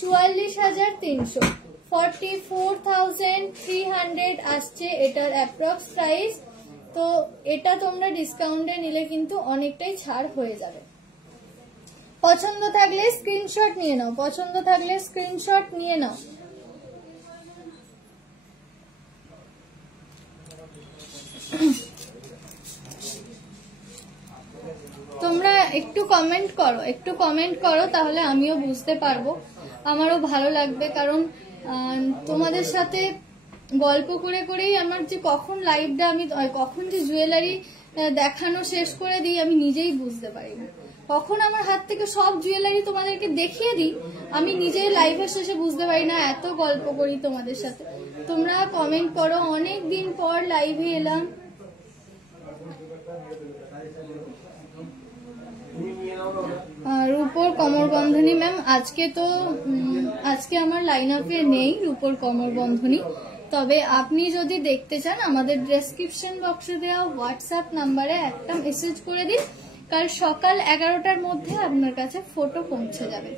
44,300, 44,300 আসছে এটার অ্যাপ্রক্স প্রাইস। তো এটা তোমরা ডিসকাউন্টে নিলে কিন্তু অনেকটাই ছাড় হয়ে যাবে। পছন্দ থাকলে স্ক্রিনশট নিয়ে নাও, পছন্দ থাকলে স্ক্রিনশট নিয়ে নাও। তোমরা একটু কমেন্ট করো, একটু কমেন্ট করো, তাহলে আমিও বুঝতে পারবো, আমারও ভালো লাগবে। কারণ তোমাদের সাথে গল্প করে করেই আমার যে কখন লাইভটা আমি কখন যে জুয়েলারি দেখানো শেষ করে দিই আমি নিজেই বুঝতে পারি না, কখন আমার হাত থেকে সব জুয়েলারি তোমাদেরকে দেখিয়ে দিই আমি নিজেই লাইভের শেষে বুঝতে পারি না, এত গল্প করি তোমাদের সাথে। তোমরা কমেন্ট করো, অনেক দিন পর লাইভে এলাম। রূপোর কমর বন্ধনী ম্যাম আজকে আমার লাইন আপে নেই রূপোর কমর বন্ধনী, তবে আপনি যদি দেখতে চান আমাদের ডেসক্রিপশন বক্সে দেওয়া হোয়াটসঅ্যাপ নাম্বারে একটা মেসেজ করে দিন, কাল সকাল 11টার মধ্যে আপনার কাছে ফটো পৌঁছে যাবে।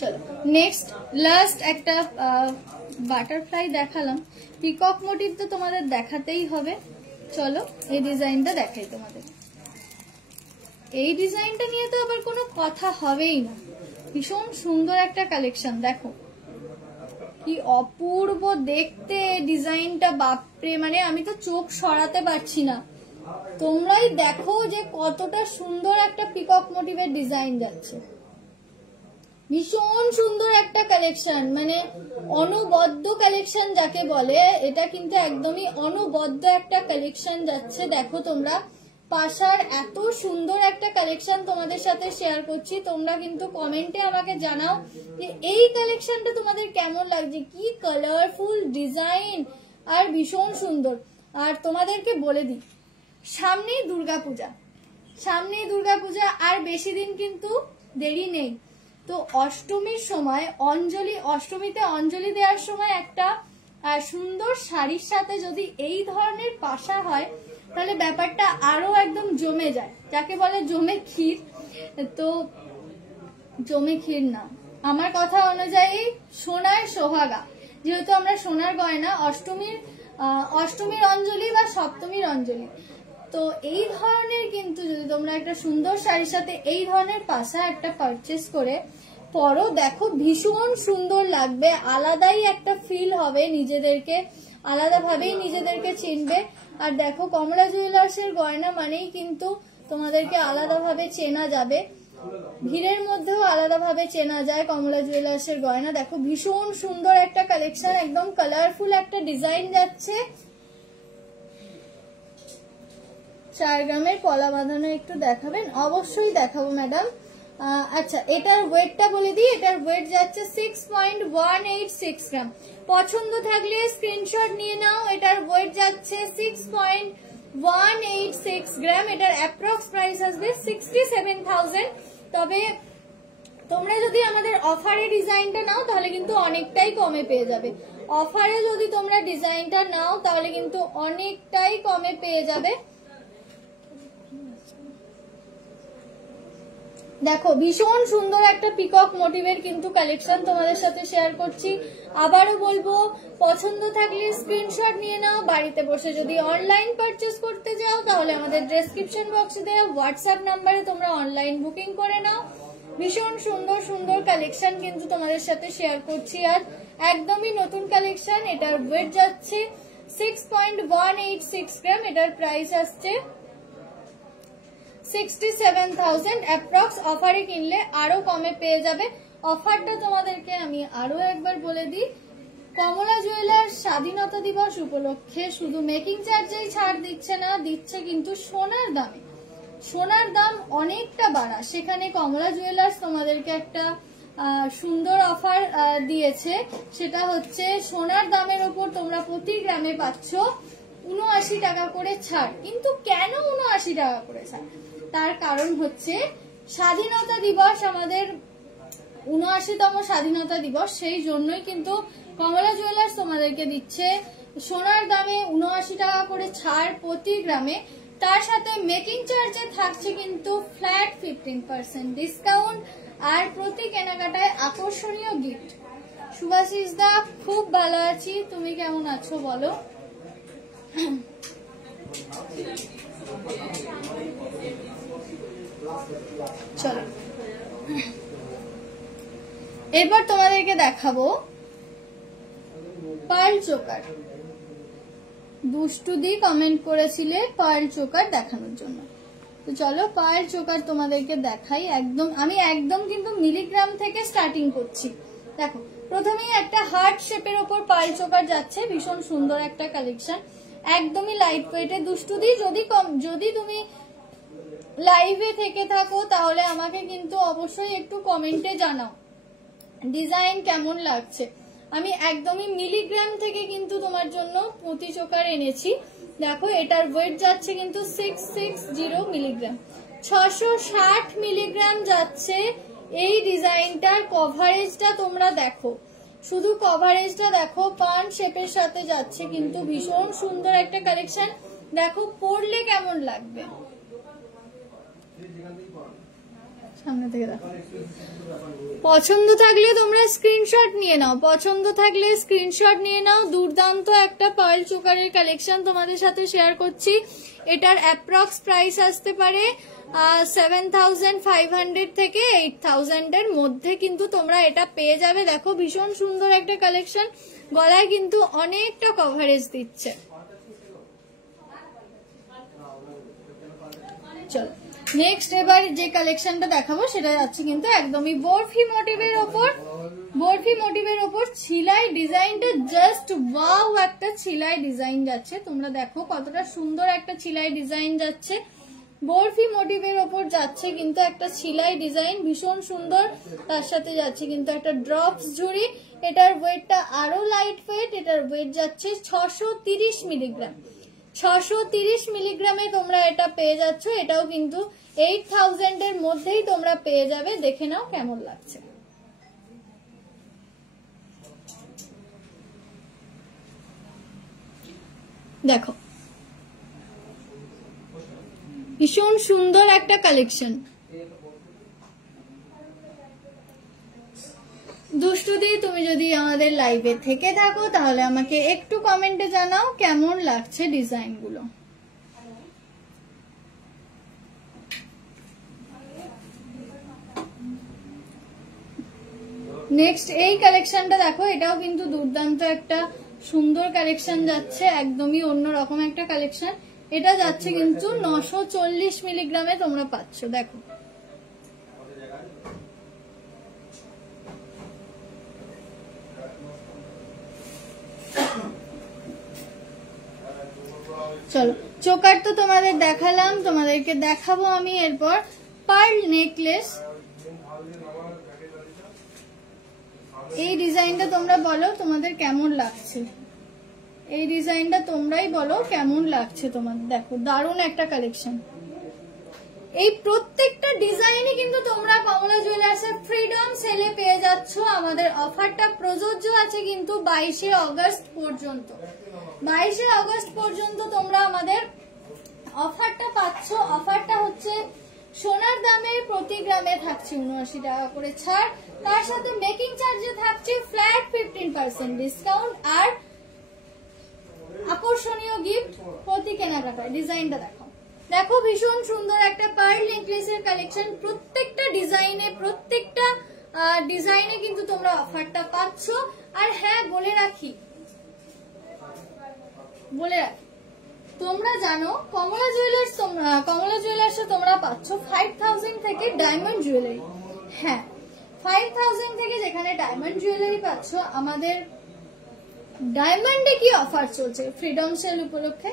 চলো নেক্সট লাস্ট একটা বাটারফ্লাই দেখালাম, পিকক মোটিভ তো তোমাদের দেখাতেই হবে। চলো এই ডিজাইনটা দেখাই তোমাদের, এই ডিজাইনটা নিয়ে তো আবার কোনো কথা হবেই না, ভীষণ সুন্দর একটা কালেকশন। দেখো কি অপূর্ব দেখতে ডিজাইনটা, বাপরে, মানে আমি তো চোখ সরাতে পারছি না। তোমরাই দেখো যে কতটা সুন্দর একটা পিকক মোটিভের ডিজাইন যাচ্ছে, ভীষণ সুন্দর একটা কালেকশন, মানে অনবদ্য কালেকশন যাকে বলে, এটা কিন্তু একদমই অনবদ্য একটা কালেকশন যাচ্ছে। দেখো তোমরা পাশার এত সুন্দর একটা কালেকশন তোমাদের সাথে শেয়ার করছি, তোমরা কিন্তু কমেন্টে আমাকে জানাও যে এই কালেকশনটা তোমাদের কেমন লাগছে, কি কালারফুল ডিজাইন আর ভীষণ সুন্দর। আর তোমাদেরকে বলে দিই সামনেই দুর্গাপূজা, সামনেই দুর্গাপূজা, আর বেশি দিন কিন্তু দেরি নেই। তো অষ্টমীর সময় অষ্টমীতে অঞ্জলি দেওয়ার সময় একটা সুন্দর শাড়ির সাথে যদি এই ধরনের পাশা হয় তাহলে ব্যাপারটা আরো একদম জমে যায়, যাকে বলে জমে ক্ষীর। তো জমে ক্ষীর না, আমার কথা অনুযায়ী সোনার সোহাগা, যেহেতু আমরা সোনার গয়না, অষ্টমীর অঞ্জলি বা সপ্তমীর অঞ্জলি, তো এই ধরনের কিন্তু যদি তোমরা একটা সুন্দর শাড়ির সাথে এই ধরনের পাশা একটা পারচেস করে পরো, দেখো ভীষণ সুন্দর লাগবে, আলাদাই একটা ফিল হবে, নিজেদেরকে আলাদাভাবেই নিজেদেরকে চিনবে। আর দেখো কমলা জুয়েলার্সের গয়না মানেই কিন্তু তোমাদেরকে আলাদাভাবে চেনা যাবে, ভিড়ের মধ্যেও আলাদাভাবে চেনা যায় কমলা জুয়েলার্সের গয়না। দেখো ভীষণ সুন্দর একটা কালেকশন, একদম কালারফুল একটা ডিজাইন যাচ্ছে। 4 গ্রামের পলা বাঁধানো একটু দেখাবেন? অবশ্যই দেখাবো ম্যাডাম। আচ্ছা এটার ওয়েটটা বলে দিই, এটার ওয়েট যাচ্ছে 6.186 গ্রাম। পছন্দ থাকলে স্ক্রিনশট নিয়ে নাও, এটার ওয়েট যাচ্ছে 6.186 গ্রাম, এটার অ্যাপ্রক্স প্রাইস আসবে 67,000। তবে তোমরা যদি আমাদের অফারে ডিজাইনটা নাও তাহলে কিন্তু অনেকটাই কমে পেয়ে যাবে, অফারে যদি তোমরা ডিজাইনটা নাও তাহলে কিন্তু অনেকটাই কমে পেয়ে যাবে। দেখো ভীষণ সুন্দর একটা পিকক মোটিভের কিন্তু কালেকশন তোমাদের সাথে শেয়ার করছি। আবারও বলবো পছন্দ থাকলে স্ক্রিনশট নিয়ে নাও, বাড়িতে বসে যদি অনলাইন পারচেস করতে যাও তাহলে আমাদের ডেসক্রিপশন বক্সে দেওয়া হোয়াটসঅ্যাপ নাম্বারে তোমরা অনলাইন বুকিং করে নাও। ভীষণ সুন্দর সুন্দর কালেকশন কিন্তু তোমাদের সাথে শেয়ার করছি। আর একদমই নতুন কালেকশন। এটার ওয়েট যাচ্ছে 6.186 গ্রাম। এটার প্রাইস আসছে 67,000 অ্যাপ্রক্স। অফারে কিনলে আরো কমে পেয়ে যাবে। অফারটা তোমাদেরকে আমি আরো একবার বলে দিই, কমলা জুয়েলার্স স্বাধীনতা দিবস উপলক্ষে শুধু মেকিং চার্জেই ছাড় দিচ্ছে না, দিচ্ছে কিন্তু সোনার দামে। সোনার দাম অনেকটা বাড়া, সেখানে কমলা জুয়েলার্স তোমাদেরকে একটা সুন্দর অফার দিয়েছে। সেটা হচ্ছে সোনার দামের উপর তোমরা প্রতি গ্রামে পাচ্ছ 79 টাকা করে ছাড়। কিন্তু কেন 79 টাকা করে ছাড়? তার কারণ হচ্ছে স্বাধীনতা দিবস, আমাদের 79তম স্বাধীনতা দিবস, সেই জন্যই কিন্তু কমলা জুয়েলার্স তোমাদেরকে দিচ্ছে সোনার দামে 79 টাকা করে ছাড় প্রতি গ্রামে। তার সাথে মেকিং চার্জে থাকছে কিন্তু ফ্ল্যাট 15% ডিসকাউন্ট, আর প্রতি কেনাকাটায় আকর্ষণীয় গিফট। সুভাষিস দা, খুব ভালো আছি, তুমি কেমন আছো বলো? চলো এরপর তোমাদেরকে দেখাবো পার্ল চোকার। দুষ্টুদি কমেন্ট করেছিলে পার্ল চোকার দেখানোর জন্য, তো চলো পার্ল চোকার তোমাদেরকে দেখাই। আমি একদম কিন্তু মিলিগ্রাম থেকে স্টার্টিং করছি। দেখো, প্রথমেই একটা হার্ট শেপের ওপর পার্ল চোকার যাচ্ছে, ভীষণ সুন্দর একটা কালেকশন, একদমই লাইট ওয়েটে। দুষ্টুদি, যদি তুমি লাইভে থেকে থাকো তাহলে আমাকে কিন্তু অবশ্যই একটু কমেন্টে জানাও ডিজাইন কেমন লাগছে। আমি একদমই মিলিগ্রাম থেকে কিন্তু তোমার জন্য পুঁতি চোকার এনেছি। দেখো, এটার ওয়েট যাচ্ছে কিন্তু 660 মিলিগ্রাম, 660 মিলিগ্রাম যাচ্ছে। এই ডিজাইনটার কভারেজটা তোমরা দেখো, শুধু কভারেজটা দেখো, পান শেপের সাথে যাচ্ছে কিন্তু ভীষণ সুন্দর একটা কালেকশন। দেখো পরলে কেমন লাগবে, সামনে থেকে দেখো। পছন্দ থাকলে তোমরা স্ক্রিনশট নিয়ে নাও, দুর্দান্ত একটা পার্ল চোকারের কালেকশন তোমাদের সাথে শেয়ার করছি। এটার অ্যাপ্রক্স প্রাইস আসতে পারে 7,500 থেকে 8,000 এর মধ্যে কিন্তু তোমরা এটা পেয়ে যাবে। দেখো, ভীষণ সুন্দর একটা কালেকশন, গলায় কিন্তু অনেকটা কভারেজ দিচ্ছে। চলো নেক্সট এবার যে কালেকশনটা দেখাবো সেটা যাচ্ছে কিন্তু একদমই বরফি মোটিভের ওপর ছিলাই ডিজাইনটা জাস্ট ওয়াও, একটা ছিলাই ডিজাইন যাচ্ছে। তোমরা দেখো কতটা সুন্দর একটা ছিলাই ডিজাইন যাচ্ছে, বরফি মোটিভের ওপর যাচ্ছে কিন্তু একটা ছিলাই ডিজাইন, ভীষণ সুন্দর। তার সাথে যাচ্ছে কিন্তু একটা ড্রপস ঝুড়ি। এটার ওয়েটটা আরো লাইট ওয়েট, এটার ওয়েট যাচ্ছে 630 মিলিগ্রাম। 630 মিলিগ্রামে তোমরা এটা পেয়ে যাচ্ছ। এটাও কিন্তু 8,000 এর মধ্যেই তোমরা পেয়ে যাবে। দেখে নাও কেমন লাগছে। দেখো, ভীষণ সুন্দর একটা কালেকশন। দুষ্টুদি, তুমি যদি আমাদের লাইভে থেকে থাকো তাহলে আমাকে একটু কমেন্টে জানাও কেমন লাগছে ডিজাইনগুলো। নেক্সট এই কালেকশনটা দেখো, এটাও কিন্তু দুর্দান্ত একটা সুন্দর কালেকশন যাচ্ছে, একদমই অন্যরকম একটা কালেকশন। এটা যাচ্ছে কিন্তু 940 মিলিগ্রামে তোমরা পাচ্ছ। দেখো, চলো চোকার তো তোমাদের দেখালাম, তোমাদেরকে দেখাবো আমি এরপর পার্ল নেকলেস। এই ডিজাইনটা তোমরা বলো তোমাদের কেমন লাগছে, এই ডিজাইনটা তোমরাই বলো কেমন লাগছে তোমাদের। দেখো, দারুণ একটা কালেকশন। এই প্রত্যেকটা ডিজাইনই কিন্তু তোমরা কমলা জুয়েলার্সের ফ্রিডম সেলে পেয়ে যাচ্ছ। আমাদের অফারটা প্রযোজ্য আছে কিন্তু 22শে অগস্ট পর্যন্ত। 22শে অগস্ট পর্যন্ত তোমরা আমাদের অফারটা পাচ্ছ। অফারটা হচ্ছে সোনার দামে প্রতি গ্রামে থাকছে 79 টাকা করে ছাড়, তার সাথে মেকিং চার্জে থাকছে ফ্ল্যাট 15% ডিসকাউন্ট, আর আকর্ষণীয় গিফট প্রতি কেনাকাটায়। ডিজাইনটা দেখো, দেখো ভীষণ সুন্দর একটা পার্ল নেকলেসের কালেকশন। প্রত্যেকটা ডিজাইনে কিন্তু তোমরা অফারটা পাচ্ছ। আর হ্যাঁ বলে রাখি তোমরা জানো কমলা জুয়েলার্সে তোমরা পাচ্ছ 5000 থেকে ডায়মন্ড জুয়েলারি। হ্যাঁ 5000 থেকে যেখানে ডায়মন্ড জুয়েলারি পাচ্ছ, আমাদের ডায়মন্ডে কি অফার চলছে ফ্রিডম সেল উপলক্ষে?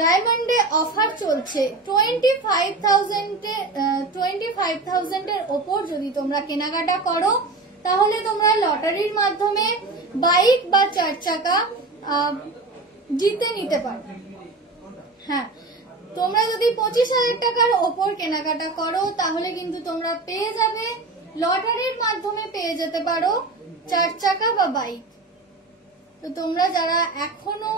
ডায়মন্ডে অফার চলছে 25,000 এর ওপর যদি তোমরা কেনাকাটা করো তাহলে তোমরা লটারির মাধ্যমে বাইক বা 4 চাকা জিতে নিতে পারবে। হ্যাঁ তোমরা যদি 25,000 টাকার ওপর কেনাকাটা করো তাহলে কিন্তু তোমরা পেয়ে যাবে, লটারির মাধ্যমে পেয়ে যেতে পারো 4 চাকা বা বাইক। তো তোমরা যারা এখনো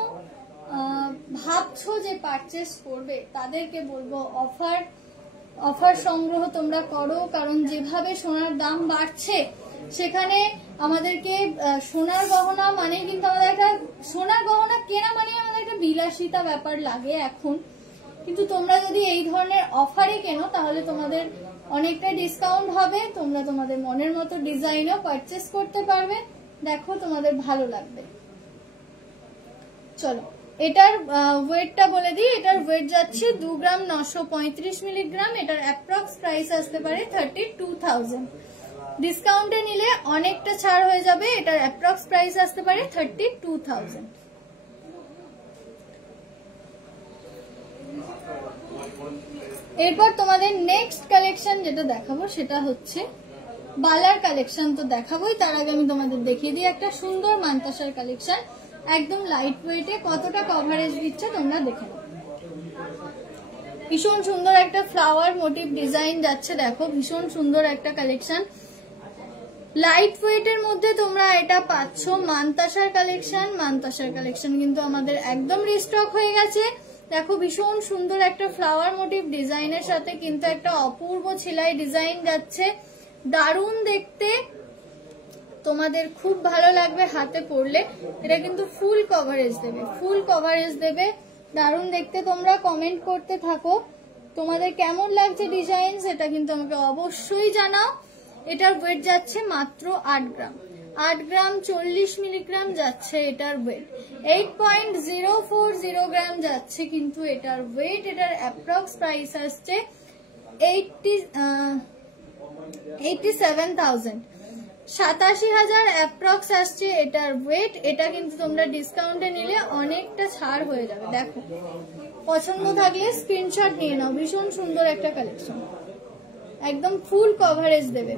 ভাবছো যে পারচেস করবে তাদেরকে বলবো অফার সংগ্রহ তোমরা করো, কারণ যেভাবে সোনার দাম বাড়ছে সেখানে আমাদেরকে সোনার গহনা মানে কিন্তু আমাদের একটা সোনার গহনা কেনা মানে আমাদের একটা বিলাসিতা ব্যাপার লাগে এখন। কিন্তু তোমরা যদি এই ধরনের অফারে কেনো তাহলে তোমাদের অনেকটা ডিসকাউন্ট হবে, তোমরা তোমাদের মনের মতো ডিজাইনও পারচেস করতে পারবে। দেখো তোমাদের ভালো লাগবে। চলো এটার ওয়েটটা বলে দিই। এটার ওয়েট যাচ্ছে 2 গ্রাম 935 মিলিগ্রাম। এটার অ্যাপ্রক্স প্রাইস আসতে পারে 32,000। ডিসকাউন্টে নিলে অনেকটা ছাড় হয়ে যাবে। এটার অ্যাপ্রক্স প্রাইস আসতে পারে 32,000। এরপর তোমাদের নেক্সট কালেকশন যেটা দেখাবো সেটা হচ্ছে বালার কালেকশন। তো দেখাবোই, তার আগে আমি তোমাদের দেখিয়ে দিই একটা সুন্দর মানতাসার কালেকশন। একদম লাইট ওয়েটে কতটা কভারেজ দিচ্ছে তোমরা দেখে নাও। ভীষণ সুন্দর একটা ফ্লাওয়ার মোটিভ ডিজাইন যাচ্ছে, দেখো ভীষণ সুন্দর একটা কালেকশন। লাইট ওয়েটের মধ্যে তোমরা এটা পাচ্ছ মানতাসার কালেকশন কিন্তু আমাদের একদম রিস্টক হয়ে গেছে। দেখো ভীষণ সুন্দর একটা ফ্লাওয়ার মোটিভ ডিজাইনের সাথে কিন্তু একটা অপূর্ব ছিলাই ডিজাইন যাচ্ছে, দারুণ দেখতে, তোমাদের খুব ভালো লাগবে হাতে পরলে। এটা কিন্তু ফুল কভারেজ দেবে, দারুণ দেখতে। তোমরা কমেন্ট করতে থাকো তোমাদের কেমন লাগছে ডিজাইন, সেটা কিন্তু আমাকে অবশ্যই জানাও। এটার ওয়েট যাচ্ছে মাত্র 8 গ্রাম 40 মিলিগ্রাম যাচ্ছে এটার ওয়েট। 8.040 গ্রাম যাচ্ছে কিন্তু এটার ওয়েট। এটার অ্যাপ্রক্স প্রাইস আসছে 87,000 87,000 অ্যাপ্রক্স আসছে এটার ওয়েট। এটা কিন্তু তোমরা ডিসকাউন্টে নিলে অনেকটা ছাড় হয়ে যাবে। দেখো পছন্দ থাকলে স্ক্রিনশট নিয়ে নাও। ভীষণ সুন্দর একটা কালেকশন, একদম ফুল কভারেজ দেবে।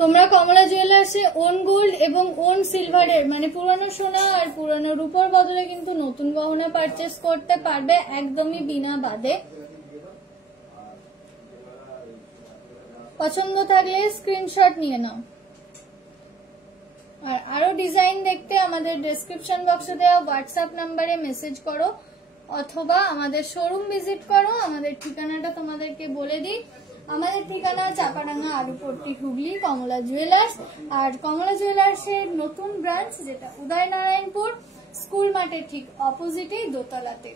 তোমরা কমলা জুয়েলার্সে ওন গোল্ড এবং ওন সিলভারের মানে পুরানো সোনা আর পুরানো রূপোর বদলে কিন্তু নতুন গহনা পারচেস করতে পারবে একদমই বিনা বাদে। পছন্দ থাকলে স্ক্রিনশট নিয়ে নাও। আর আরো ডিজাইন দেখতে আমাদের ডেসক্রিপশন বক্সে দেওয়া হোয়াটসঅ্যাপ নাম্বারে মেসেজ করো অথবা আমাদের শোরুম ভিজিট করো। আমাদের ঠিকানাটা তোমাদেরকে বলে দিই। আমাদের ঠিকানা চাপাডাঙ্গা আরুপট্টি হুগলি কমলা জুয়েলার্স। আর কমলা জুয়েলার্সের নতুন ব্রাঞ্চ যেটা উদয়নারায়ণপুর স্কুল মাঠের ঠিক অপোজিটেই দোতলাতে।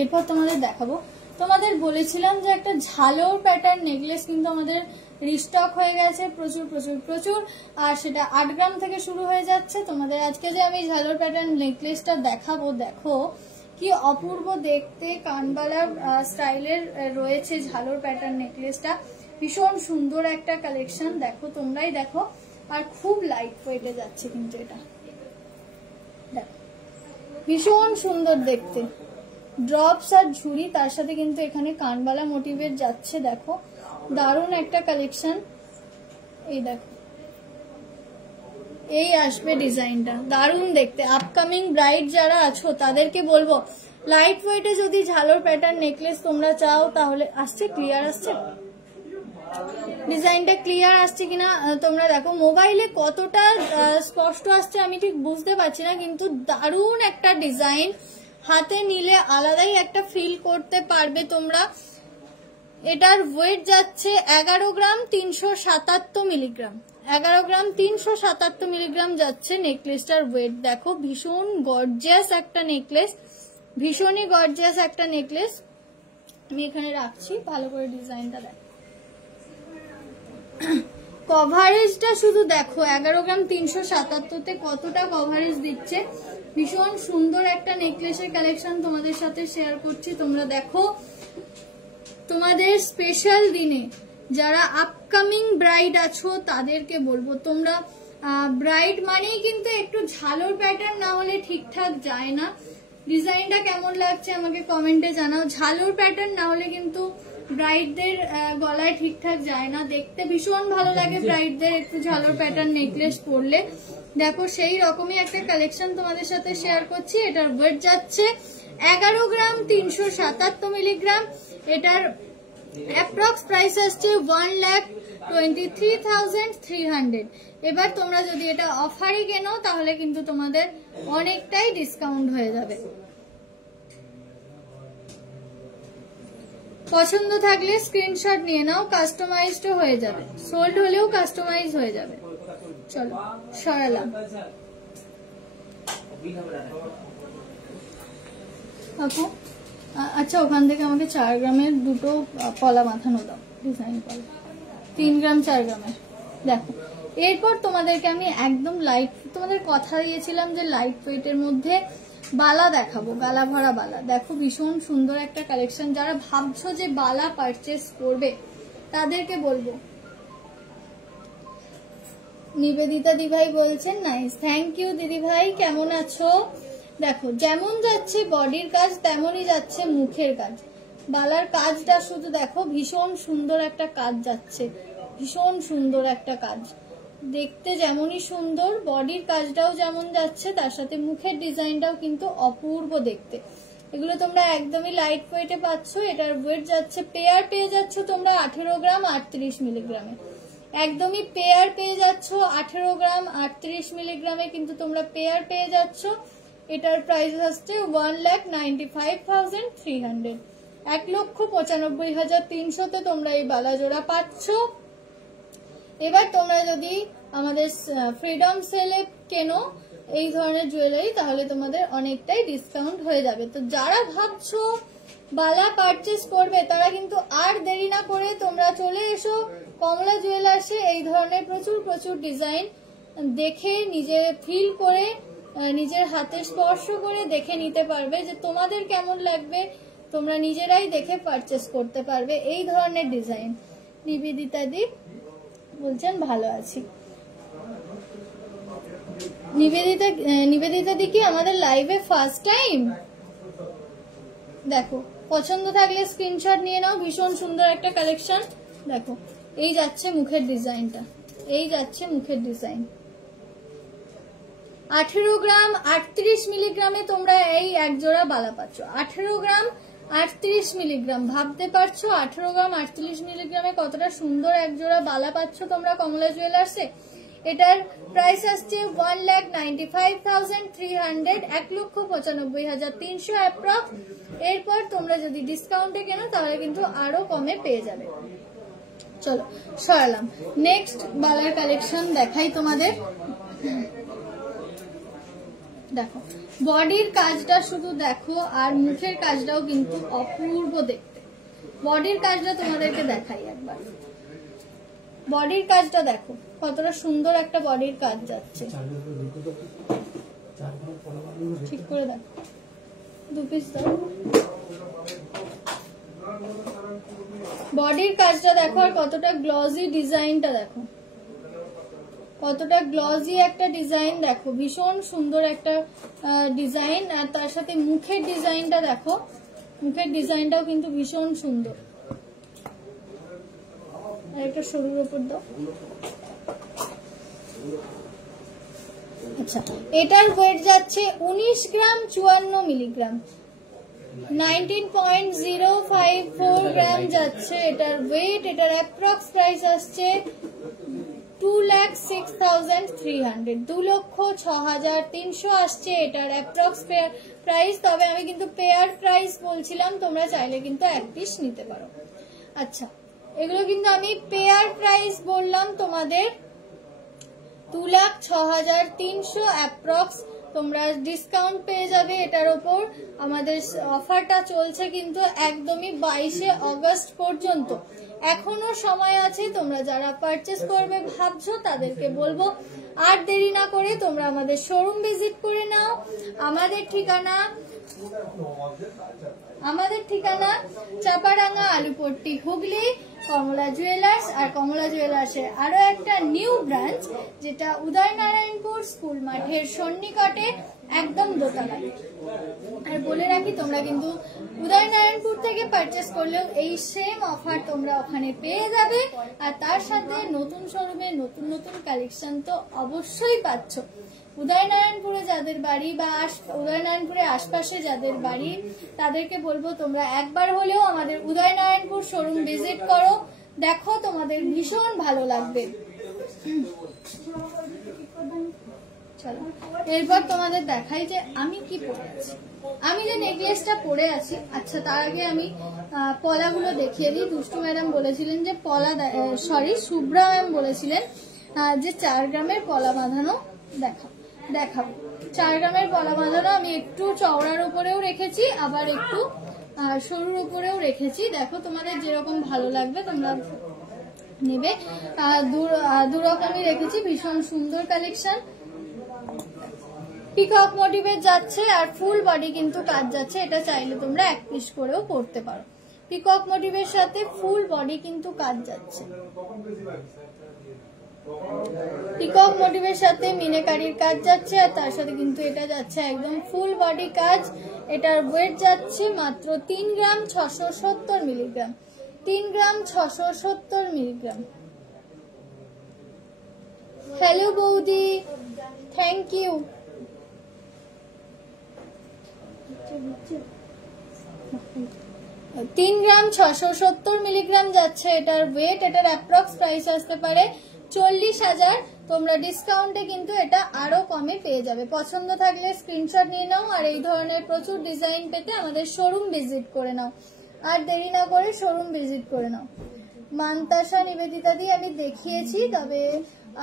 এরপর তোমাদের দেখাবো, তোমাদের বলেছিলাম যে একটা ঝালর প্যাটার্ন নেকলেস কিন্তু আমাদের রিস্টক হয়ে গেছে প্রচুর। আর সেটা 8 গ্রাম থেকে শুরু হয়ে যাচ্ছে। তোমাদের আজকে যে আমি ঝালর প্যাটার্ন নেকলেসটা দেখাবো, দেখো কি অপূর্ব দেখতে, কানবালার স্টাইলের রয়েছে ঝালর প্যাটার্ন নেকলেসটা। ভীষণ সুন্দর একটা কালেকশন, দেখো তোমরাই দেখো। আর খুব লাইট ওয়েটে যাচ্ছে কিন্তু এটা, দেখো ভীষণ সুন্দর দেখতে। ড্রপস আর ঝুড়ি, তার সাথে কিন্তু এখানে কানবালা মোটিভের যাচ্ছে। দেখো দারুণ একটা কালেকশন। এই দেখো এই আসবে ডিজাইনটা, দারুণ দেখতে। আপকামিং ব্রাইড যারা আছো তাদেরকে বলবো লাইট ওয়েটে যদি ঝালর প্যাটার্ন নেকলেস তোমরা চাও তাহলে আসছে, ক্লিয়ার আসছে। ডিজাইনটা ক্লিয়ার আসছে কিনা তোমরা দেখো। মোবাইলে কতটা স্পষ্ট আসছে আমি ঠিক বুঝতে পারছি না, কিন্তু দারুণ একটা ডিজাইন, হাতে নিলে আলাদাই একটা ফিল করতে পারবে তোমরা। এটার ওয়েট যাচ্ছে 11 গ্রাম 377 মিলিগ্রাম। 11 গ্রাম 377 মিলিগ্রাম যাচ্ছে নেকলেসটার ওয়েট। দেখো ভীষণ গর্জিয়াস একটা নেকলেস, ভীষণই গর্জিয়াস একটা নেকলেস। আমি এখানে রাখছি, ভালো করে ডিজাইনটা দেখো। কভারেজটা শুধু দেখো, 11 গ্রাম 377 তে কতটা কভারেজ দিচ্ছে। ভীষণ সুন্দর একটা নেকলেসের কালেকশন তোমাদের সাথে শেয়ার করছি। তোমরা দেখো, তোমাদের স্পেশাল দিনে যারা আপকামিং ব্রাইড আছো তাদেরকে বলবো, তোমরা ব্রাইড মানেই কিন্তু একটু ঝালোর প্যাটার্ন না হলে ঠিকঠাক যায় না। ডিজাইনটা কেমন লাগছে আমাকে কমেন্টে জানাও। ঝালোর প্যাটার্ন না হলে কিন্তু ব্রাইডদের গলায় ঠিকঠাক যায় না, দেখতে ভীষণ ভালো লাগে ব্রাইডদের একটু ঝালোর প্যাটার্ন নেকলেস পরলে। দেখো সেই রকমই একটা কালেকশন তোমাদের সাথে শেয়ার করছি। এটার ওয়েট যাচ্ছে 11 গ্রাম 377 মিলিগ্রাম। এটার অ্যাপ্রক্স প্রাইস আসছে 1,23,300। এবার তোমরা যদি এটা অফারে কেনো তাহলে কিন্তু তোমাদের অনেকটাই ডিসকাউন্ট হয়ে যাবে। পছন্দ থাকলে স্ক্রিনশট নিয়ে নাও, কাস্টমাইজড হয়ে যাবে, সোল্ড হলেও কাস্টমাইজ হয়ে যাবে। চলো সরালাম। আচ্ছা, ওখান থেকে আমাকে 4 গ্রামের দুটো পলা মাথানো দাও, ডিজাইন পলা, 3 গ্রাম 4 গ্রামের। দেখো এরপর তোমাদেরকে আমি একদম লাইট, তোমাদের কথা দিয়েছিলাম যে লাইট ওয়েটের মধ্যে বালা দেখাবো, গালা ভরা বালা। দেখো ভীষণ সুন্দর একটা কালেকশন। যারা ভাবছো যে বালা পারচেস করবে তাদেরকে বলবো। নিবেদিতা দিভাই বলছেন নাইস, থ্যাংক ইউ দিদি ভাই, কেমন আছো? দেখো যেমন যাচ্ছে বডির কাজ তেমনই যাচ্ছে মুখের কাজ। বালার কাজটা শুধু দেখো, ভীষণ সুন্দর একটা কাজ যাচ্ছে, ভীষণ সুন্দর একটা কাজ, দেখতে যেমনই সুন্দর বডির কাজটাও যেমন যাচ্ছে, তার সাথে মুখের ডিজাইনটাও কিন্তু অপূর্ব দেখতে। এগুলো তোমরা একদমই লাইট ওয়েটে পাচ্ছ। এটার ওয়েট যাচ্ছে, পেয়ার পেয়ে যাচ্ছ তোমরা 18 গ্রাম 38 মিলিগ্রামে। একদমই পেয়ার পেয়ে যাচ্ছ 18 গ্রাম 38 মিলিগ্রামে, কিন্তু তোমরা পেয়ার পেয়ে যাচ্ছ। এটার প্রাইস আসছে 1,95,300। 1,95,300 তোমরা এই বালা জোড়া পাচ্ছ। এবার তোমরা যদি আমাদের ফ্রিডম সেলে কেনো এই ধরনের জুয়েলারি তাহলে তোমাদের অনেকটাই ডিসকাউন্ট হয়ে যাবে। তো যারা ভাবছো বালা পারচেস করবে তারা কিন্তু আর দেরি না করে তোমরা চলে এসো কমলা জুয়েলার্সে। এই ধরনের প্রচুর প্রচুর ডিজাইন দেখে, নিজে ফিল করে, নিজের হাতে স্পর্শ করে দেখে নিতে পারবে যে তোমাদের কেমন লাগবে। তোমরা নিজেরাই দেখে পারচেস করতে পারবে এই ধরনের ডিজাইন। নিবেদিতা দি বলছেন ভালো আছি। নিবেদিতা দি কি আমাদের লাইভে ফার্স্ট টাইম? দেখো পছন্দ থাকলে স্ক্রিনশট নিয়ে নাও। ভীষণ সুন্দর একটা কালেকশন। দেখো এই যাচ্ছে মুখের ডিজাইনটা, এই যাচ্ছে মুখের ডিজাইন। 18 গ্রাম 38 মিলিগ্রামে তোমরা এই এক জোড়া বালা পাচ্ছ। 18 গ্রাম 38 মিলিগ্রাম, ভাবতে পারছো 18 গ্রাম 38 মিলিগ্রামে কতটা সুন্দর এক জোড়া বালা পাচ্ছ তোমরা কমলা জুয়েলার্সে। এটার প্রাইস আসছে 1,95,300, 1,95,300 অ্যাপ্রক্স। এরপর তোমরা যদি ডিসকাউন্টে কেনো তাহলে কিন্তু আরো কমে পেয়ে যাবে। চলো সরালাম। নেক্সট বালার কালেকশন দেখাই তোমাদের। দেখো বডির কাজটা শুধু দেখো, আর মুখের কাজটাও কিন্তু অপূর্ব দেখতে। বডির কাজটা তোমাদেরকে দেখাই একবার। বডির কাজটা দেখো কতটা সুন্দর একটা বডির কাজ যাচ্ছে। ঠিক করে দেখো, 2 পিস দাও। বডির কাজটা দেখো, আর কতটা গ্লজি ডিজাইনটা দেখো, কতটা গ্লজি একটা ডিজাইন দেখো। ভীষণ সুন্দর একটা ডিজাইন, আর তার সাথে মুখের ডিজাইনটা দেখো, মুখের ডিজাইনটাও কিন্তু ভীষণ সুন্দর। একটা সরুর উপর দাও। আচ্ছা, এটার ওয়েট যাচ্ছে 19 গ্রাম 54 মিলিগ্রাম। 19.054 গ্রাম যাচ্ছে এটার ওয়েট। এটার অ্যাপ্রক্স প্রাইস আসছে 2,06,300, 2,06,300 আসছে এটার অ্যাপ্রক্স প্রাইস। তবে আমি কিন্তু পেয়ার প্রাইস বলছিলাম, তোমরা চাইলে কিন্তু এক পিস নিতে পারো। আচ্ছা, এগুলো কিন্তু আমি পেয়ার প্রাইস বললাম তোমাদের 2,06,300 অ্যাপ্রক্স। তোমরা ডিসকাউন্ট পেয়ে যাবে এটার উপর। আমাদের অফারটা চলছে কিন্তু একদমই 22শে অগস্ট পর্যন্ত, এখনো সময় আছে। তোমরা যারা পারচেস করবে ভাবছো তাদেরকে বলবো আর দেরি না করে তোমরা আমাদের শোরুম ভিজিট করে নাও। আমাদের ঠিকানা চাপাডাঙ্গা, আলুপট্টি, হুগলি, কমলা জুয়েলার্স। আর কমলা জুয়েলার্সের আরো একটা নিউ ব্রাঞ্চ যেটা উদয়নারায়ণপুর স্কুল মাঠের সন্নিকটে, একদম দোতলায়। আর বলে রাখি, তোমরা কিন্তু উদয়নারায়ণপুর থেকে পারচেস করলেও এই সেম অফার তোমরা ওখানে পেয়ে যাবে। আর তার সাথে নতুন শোরুমে নতুন নতুন কালেকশন তো অবশ্যই পাচ্ছ। উদয়নারায়ণপুরে যাদের বাড়ি বা উদয়নারায়ণপুরের আশপাশে যাদের বাড়ি, তাদেরকে বলবো তোমরা একবার হলেও আমাদের উদয়নারায়ণপুর শোরুম ভিজিট করো। দেখো, তোমাদের ভীষণ ভালো লাগবে। চলো এরপর তোমাদের দেখাই যে আমি কি পরে আছি। আমি যে নেকলেসটা পরে আছি, আচ্ছা তার আগে আমি পলাগুলো দেখিয়ে দিই। দুষ্টু ম্যাডাম বলেছিলেন যে শুভ্রা ম্যাম বলেছিলেন যে 4 গ্রামের পলা বাঁধানো দেখাবো। 4 গ্রামের পলা বাঁধানো আমি একটু চওড়ার উপরেও রেখেছি, আবার একটু সরুর উপরেও রেখেছি। দেখো, তোমাদের যেরকম ভালো লাগবে তোমরা নেবে। দু রকমই রেখেছি, ভীষণ সুন্দর কালেকশন। পিকক মোটিভের যাচ্ছে আর ফুল বডি কিন্তু কাজ যাচ্ছে। এটা চাইলে তোমরা এক পিস করেও পরতে পারো। পিকক মোটিভের সাথে ফুল বডি কিন্তু কাজ যাচ্ছে। পিকক মোটিভের সাথে মিনেকারির কাজ যাচ্ছে, আর তার সাথে কিন্তু এটা যাচ্ছে একদম ফুল বডি কাজ। এটার ওয়েট যাচ্ছে মাত্র 3 গ্রাম 670 মিলিগ্রাম। 3 গ্রাম 670 মিলিগ্রাম। হ্যালো বৌদি, থ্যাংক ইউ। 3 গ্রাম 670 মিলিগ্রাম যাচ্ছে এটার ওয়েট। এটার অ্যাপ্রক্স প্রাইস আসতে পারে 40,000। তোমরা ডিসকাউন্টে কিন্তু এটা আরো কমে পেয়ে যাবে। পছন্দ থাকলে স্ক্রিনশট নিয়ে নাও। আর এই ধরনের প্রচুর ডিজাইন পেতে আমাদের শোরুম ভিজিট করে নাও। আর দেরি না করে শোরুম ভিজিট করে নাও। মান্তাসা নিবেদিতা দিয়ে আমি দেখিয়েছি, তবে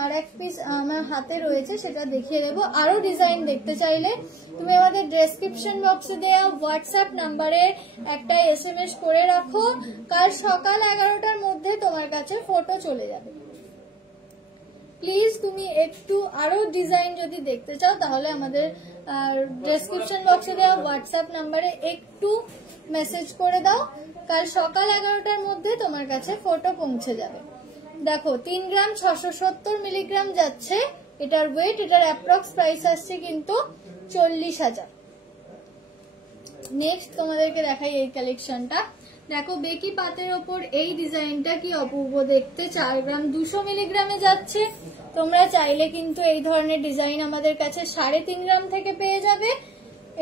আর এক পিস আমার হাতে রয়েছে, সেটা দেখিয়ে দেবো। আরো ডিজাইন দেখতে চাইলে তুমি আমাদের ডেসক্রিপশন বক্সে দেওয়া হোয়াটসঅ্যাপ নাম্বারে একটা SMS করে রাখো। কাল সকাল 11টার মধ্যে তোমার কাছে ফটো চলে যাবে। প্লিজ তুমি একটু আরো ডিজাইন যদি দেখতে চাও তাহলে আমাদের ডেসক্রিপশন বক্সে দেওয়া হোয়াটসঅ্যাপ নাম্বারে একটু মেসেজ করে দাও। কাল সকাল 11টার মধ্যে তোমার কাছে ফটো পৌঁছে যাবে। দেখো, 3 গ্রাম 670 মিলিগ্রাম যাচ্ছে এটার ওয়েট। এটার অ্যাপ্রক্স প্রাইস আসছে কিন্তু 40,000। নেক্সট তোমাদেরকে দেখাই এই কালেকশনটা। দেখো, বেকি পাতের ওপর এই ডিজাইনটা কি অপূর্ব দেখতে। 4 গ্রাম 200 মিলিগ্রামে যাচ্ছে। তোমরা চাইলে কিন্তু এই ধরনের ডিজাইন আমাদের কাছে 3.5 গ্রাম থেকে পেয়ে যাবে।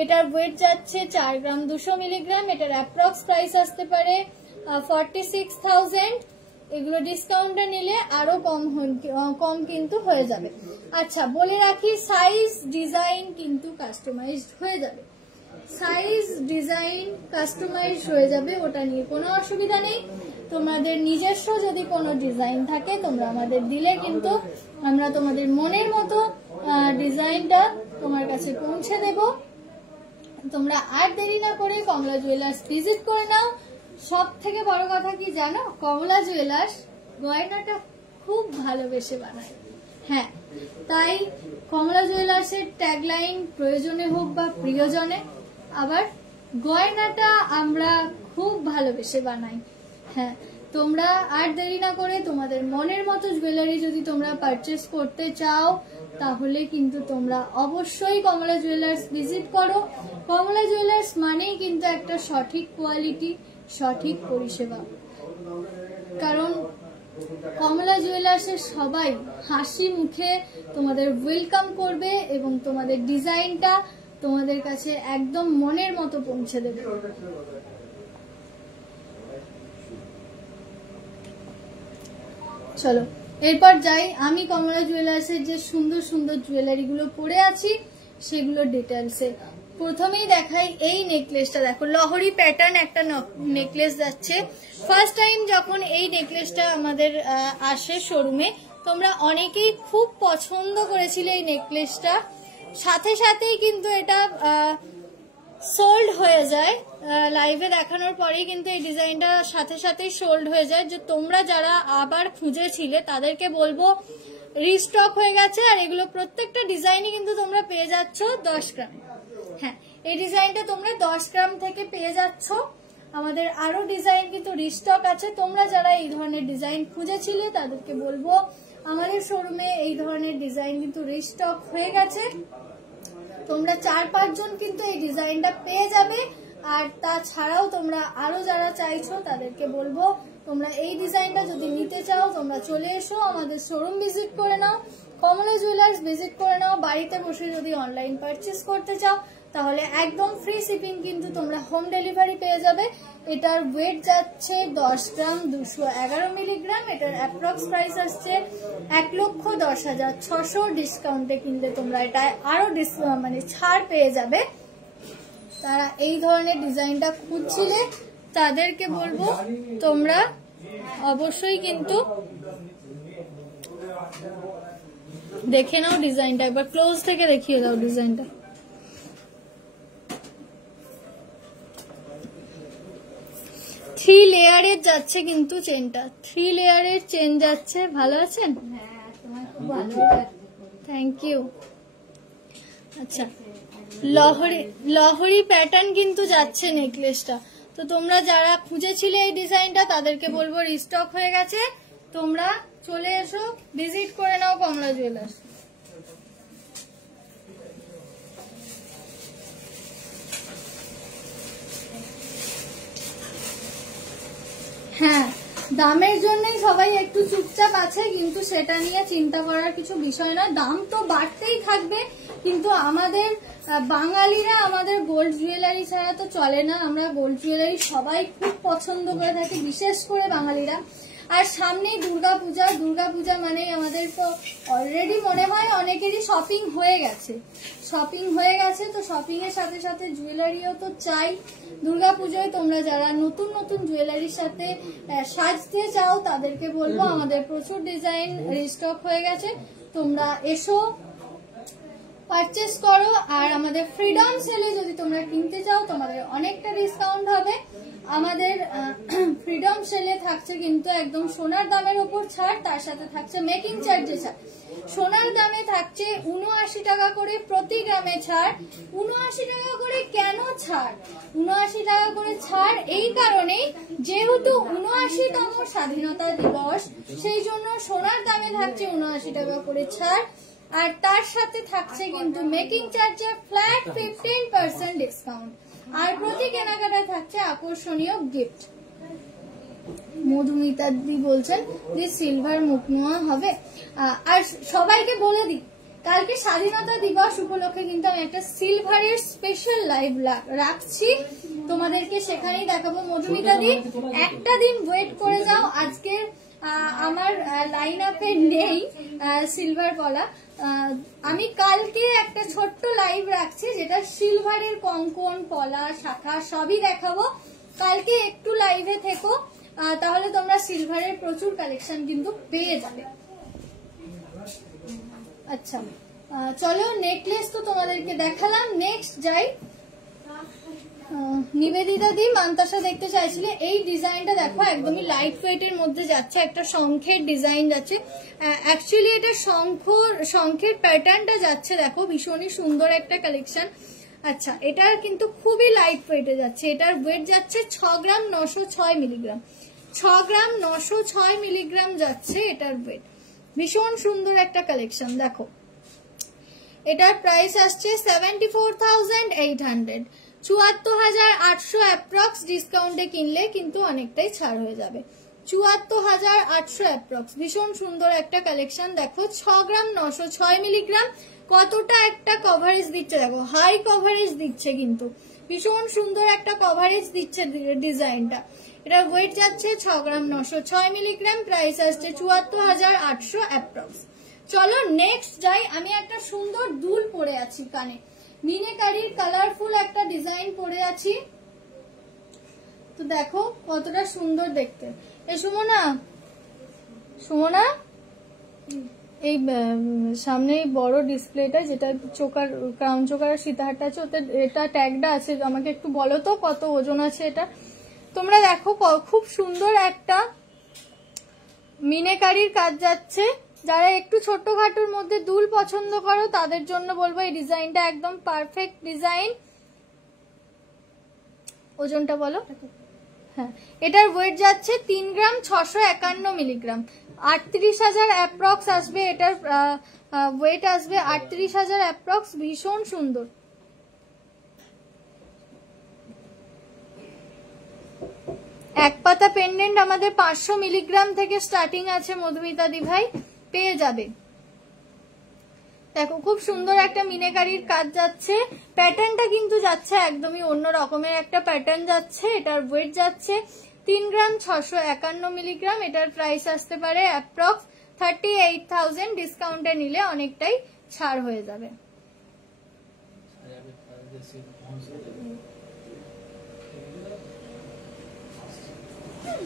এটার ওয়েট যাচ্ছে 4 গ্রাম 200 মিলিগ্রাম। এটার অ্যাপ্রক্স প্রাইস আসতে পারে 46,000। এগুলো ডিসকাউন্টে নিলে আরো কম কিন্তু হয়ে যাবে। আচ্ছা, বলে রাখি, সাইজ ডিজাইন কিন্তু কাস্টমাইজড হয়ে যাবে। সাইজ ডিজাইন কাস্টমাইজ হয়ে যাবে, ওটা নিয়ে কোনো অসুবিধা নেই। তোমাদের নিজস্ব যদি কোনো ডিজাইন থাকে তোমরা আমাদের দিলে কিন্তু আমরা তোমাদের মনের মতো ডিজাইনটা তোমার কাছে পৌঁছে দেব। তোমরা আর দেরি না করে কমলা জুয়েলার্স ভিজিট করে নাও। সব থেকে বড় কথা কি জানো, কমলা জুয়েলার্স গয়নাটা খুব ভালোবেসে বানায়। হ্যাঁ, তাই কমলা জুয়েলার্সের ট্যাগলাইন প্রয়োজনে হোক বা প্রিয়জনে, আবার গয়নাটা আমরা খুব ভালোবেসে বানাই। হ্যাঁ, তোমরা আর দেরি না করে তোমাদের মনের মতো জুয়েলারি যদি তোমরা পারচেস করতে চাও তাহলে কিন্তু তোমরা অবশ্যই কমলা জুয়েলার্স ভিজিট করো। কমলা জুয়েলার্স মানেই কিন্তু একটা সঠিক কোয়ালিটি, সঠিক পরিষেবা। কারণ কমলা জুয়েলার্সের সবাই হাসি মুখে তোমাদের ওয়েলকাম করবে এবং তোমাদের ডিজাইনটা তোমাদের কাছে একদম মনের মতো পৌঁছে দেবে। চলো এরপর যাই, আমি কমলা জুয়েলার্সের যে সুন্দর সুন্দর জুয়েলারি গুলো পরে আছি সেগুলো ডিটেলসে। প্রথমেই দেখাই এই নেকলেসটা, দেখো লহরি প্যাটার্ন একটা নেকলেস যাচ্ছে। ফার্স্ট টাইম যখন এই নেকলেসটা আমাদের আসে শোরুমে, তোমরা অনেকেই খুব পছন্দ করেছিলে এই নেকলেসটা, সাথে সাথেই কিন্তু এটা সোল্ড হয়ে যায়। লাইভে দেখানোর পরেই কিন্তু এই ডিজাইনটা সাথে সাথেই সোল্ড হয়ে যায়। যে তোমরা যারা আবার খুঁজেছিলে তাদেরকে বলবো রিস্টক হয়ে গেছে। আর এগুলো প্রত্যেকটা ডিজাইনই কিন্তু তোমরা পেয়ে যাচ্ছ 10 গ্রাম। হ্যাঁ, এই ডিজাইনটা তোমরা 10 গ্রাম থেকে পেয়ে যাচ্ছ। আমাদের আরো ডিজাইন কিন্তু রিস্টক আছে। তোমরা যারা এই ধরনের ডিজাইন খুঁজেছিলে তাদেরকে বলবো আমাদের শোরুমে এই ধরনের ডিজাইন কিন্তু রিস্টক হয়ে গেছে। তোমরা 4-5 জন কিন্তু এই ডিজাইনটা পেয়ে যাবে। আর তাছাড়াও তোমরা আরো যারা চাইছো তাদেরকে বলবো তোমরা এই ডিজাইনটা যদি নিতে চাও তোমরা চলে এসো, আমাদের শোরুম ভিজিট করে নাও, কমলা জুয়েলার্স ভিজিট করে নাও। বাড়িতে বসে যদি অনলাইন পারচেস করতে চাও তাহলে একদম ফ্রি শিপিং কিন্তু তোমরা হোম ডেলিভারি পেয়ে যাবে। এটার ওয়েট যাচ্ছে 10 গ্রাম 211 মিলিগ্রাম। এটার অ্যাপ্রক্স প্রাইস আসছে 1,10,600। ডিসকাউন্টে কিনলে তোমরা এটা আরো মানে ছাড় পেয়ে যাবে। তারা এই ধরনের ডিজাইনটা খুঁজছিলে তাদেরকে বলবো তোমরা অবশ্যই কিন্তু দেখে নাও ডিজাইনটা, একবার ক্লোজ থেকে দেখিয়ে দাও ডিজাইনটা। থ্রি লেয়ারের যাচ্ছে কিন্তু চেনটা, 3 লেয়ারের চেন যাচ্ছে। ভালো আছেন? Thank you. আচ্ছা, লহরি প্যাটার্ন কিন্তু যাচ্ছে নেকলেসটা। তো তোমরা যারা খুঁজেছিলে এই ডিজাইনটা তাদেরকে বলবো রিস্টক হয়ে গেছে, তোমরা চলে এসো, ভিজিট করে নাও কমলা জুয়েলার্স। হ্যাঁ, দামের জন্যই সবাই একটু চুপচাপ আছে, কিন্তু সেটা নিয়ে চিন্তা করার কিছু বিষয় নয়। দাম তো বাড়তেই থাকবে, কিন্তু আমাদের বাঙালিরা আমাদের গোল্ড জুয়েলারি ছাড়া তো চলে না। আমরা গোল্ড জুয়েলারি সবাই খুব পছন্দ করে থাকি, বিশেষ করে বাঙালিরা। আর সামনেই দুর্গাপূজা, দুর্গাপূজা মানেই আমাদের তো অলরেডি মনে হয় অনেকেরই শপিং হয়ে গেছে। তো শপিং এর সাথে সাথে জুয়েলারিও তো চাই। দুর্গাপূজায় তোমরা যারা নতুন নতুন জুয়েলারির সাথে সাজতে চাও তাদেরকে বলবো আমাদের প্রচুর ডিজাইন রিস্টক হয়ে গেছে, তোমরা এসো, পারচেস করো। আর আমাদের ফ্রিডম সেলে যদি তোমরা কিনতে চাও তোমাদের অনেকটা ডিসকাউন্ট হবে। আমাদের ফ্রিডম সেলে থাকছে কিন্তু একদম সোনার দামের উপর ছাড়, তার সাথে থাকছে মেকিং চার্জে ছাড়। সোনার দামে থাকছে 79 টাকা করে প্রতি গ্রামে ছাড়। 79 টাকা করে কেন ছাড়? 79 টাকা করে ছাড় এই কারণেই, যেহেতু 79তম স্বাধীনতা দিবস, সেই জন্য সোনার দামে থাকছে 79 টাকা করে ছাড়। আর তার সাথে থাকছে কিন্তু মেকিং চার্জে ফ্ল্যাট 15% ডিসকাউন্ট। আর প্রতি কেনাকাটায় থাকছে আকর্ষণীয় গিফট। মধুমিতা দি বলছেন যে সিলভার মুখ নোয়া হবে। আর সবাইকে বলে দিই, কালকে স্বাধীনতা দিবস উপলক্ষে কিন্তু আমি একটা সিলভারের স্পেশাল লাইভ রাখছি, তোমাদেরকে সেখানেই দেখাবো। মধুমিতা দি একটা দিন ওয়েট করে যাও, আজকে আমার লাইন আপে নেই সিলভার পলা। আমি কালকে একটা ছোট্ট লাইভ রাখছি যেটা সিলভারের কঙ্কন, পলা, শাখা সবই দেখাবো। কালকে একটু লাইভে থেকো, তাহলে তোমরা সিলভারের প্রচুর কালেকশন কিন্তু পেয়ে যাবে। আচ্ছা চলো, নেকলেস তো তোমাদেরকে দেখালাম, নেক্সট যাই। নিবেদিতা দি মান্তাসা দেখতে চাইছিলে, এই ডিজাইনটা দেখো একদমই লাইট ওয়েট এর মধ্যে যাচ্ছে, একটা শঙ্খের ডিজাইন যাচ্ছে। অ্যাকচুয়ালি এটা শঙ্খের প্যাটার্নটা যাচ্ছে, দেখো ভীষণই সুন্দর একটা কালেকশন। আচ্ছা, এটা কিন্তু খুবই লাইট ওয়েটে যাচ্ছে। এটার ওয়েট যাচ্ছে 6 গ্রাম 906 মিলিগ্রাম। 6 গ্রাম 906 মিলিগ্রাম যাচ্ছে এটার ওয়েট। ভীষণ সুন্দর একটা কালেকশন। দেখো এটার প্রাইস আসছে 74,800, 74,800 অ্যাপ্রক্স। ডিসকাউন্টে কিনলে কিন্তু অনেকটাই ছাড় হয়ে যাবে। 74,800 অ্যাপ্রক্স। ভীষণ সুন্দর একটা কালেকশন। দেখো 6 গ্রাম 906 মিলিগ্রাম, কতটা একটা কভারেজ দিচ্ছে, দেখো হাই কভারেজ দিচ্ছে, কিন্তু ভীষণ সুন্দর একটা কভারেজ দিচ্ছে ডিজাইনটা। এটার ওয়েট যাচ্ছে 6 গ্রাম 906 মিলিগ্রাম, প্রাইস আসছে 74,800 অ্যাপ্রক্স। চলো নেক্সট যাই। আমি একটা সুন্দর দুল পরে আছি কানে, মিনেকারির কালারফুল একটা ডিজাইন পরে আছি, তো দেখো কতটা সুন্দর দেখতে। এই সুমনা, সুমনা এই সামনে বড় ডিসপ্লেটা যেটা চোকার ক্রাউন চোকার আর সীতাহারটা আছে, ওতে এটা ট্যাগটা আছে, আমাকে একটু বলো তো কত ওজন আছে এটা। তোমরা দেখো খুব সুন্দর একটা মিনেকারির কাজ যাচ্ছে। যারা একটু ছোটখাটোর মধ্যে দুল পছন্দ করো তাদের জন্য বলবো এই ডিজাইনটা একদম পারফেক্ট ডিজাইন। ওজনটা বলো। হ্যাঁ, এটার ওয়েট যাচ্ছে 3 গ্রাম 651 মিলিগ্রাম, 38,000 অ্যাপ্রক্স আসবে। এটার ওয়েট আসবে 38,000 অ্যাপ্রক্স। ভীষণ সুন্দর। এক পাতা পেন্ডেন্ট আমাদের 500 মিলিগ্রাম থেকে স্টার্টিং আছে, মধুমিতা দি ভাই পেয়ে যাবে। দেখো খুব সুন্দর একটা মিনেকারির কাজ যাচ্ছে, প্যাটার্নটা কিন্তু যাচ্ছে একদমই অন্য রকমের একটা প্যাটার্ন যাচ্ছে। এটার ওয়েট যাচ্ছে 3 গ্রাম 651 মিলিগ্রাম, এটার প্রাইস আসতে পারে অ্যাপ্রক্স 38,000, ডিসকাউন্টে নিলে অনেকটাই ছাড় হয়ে যাবে।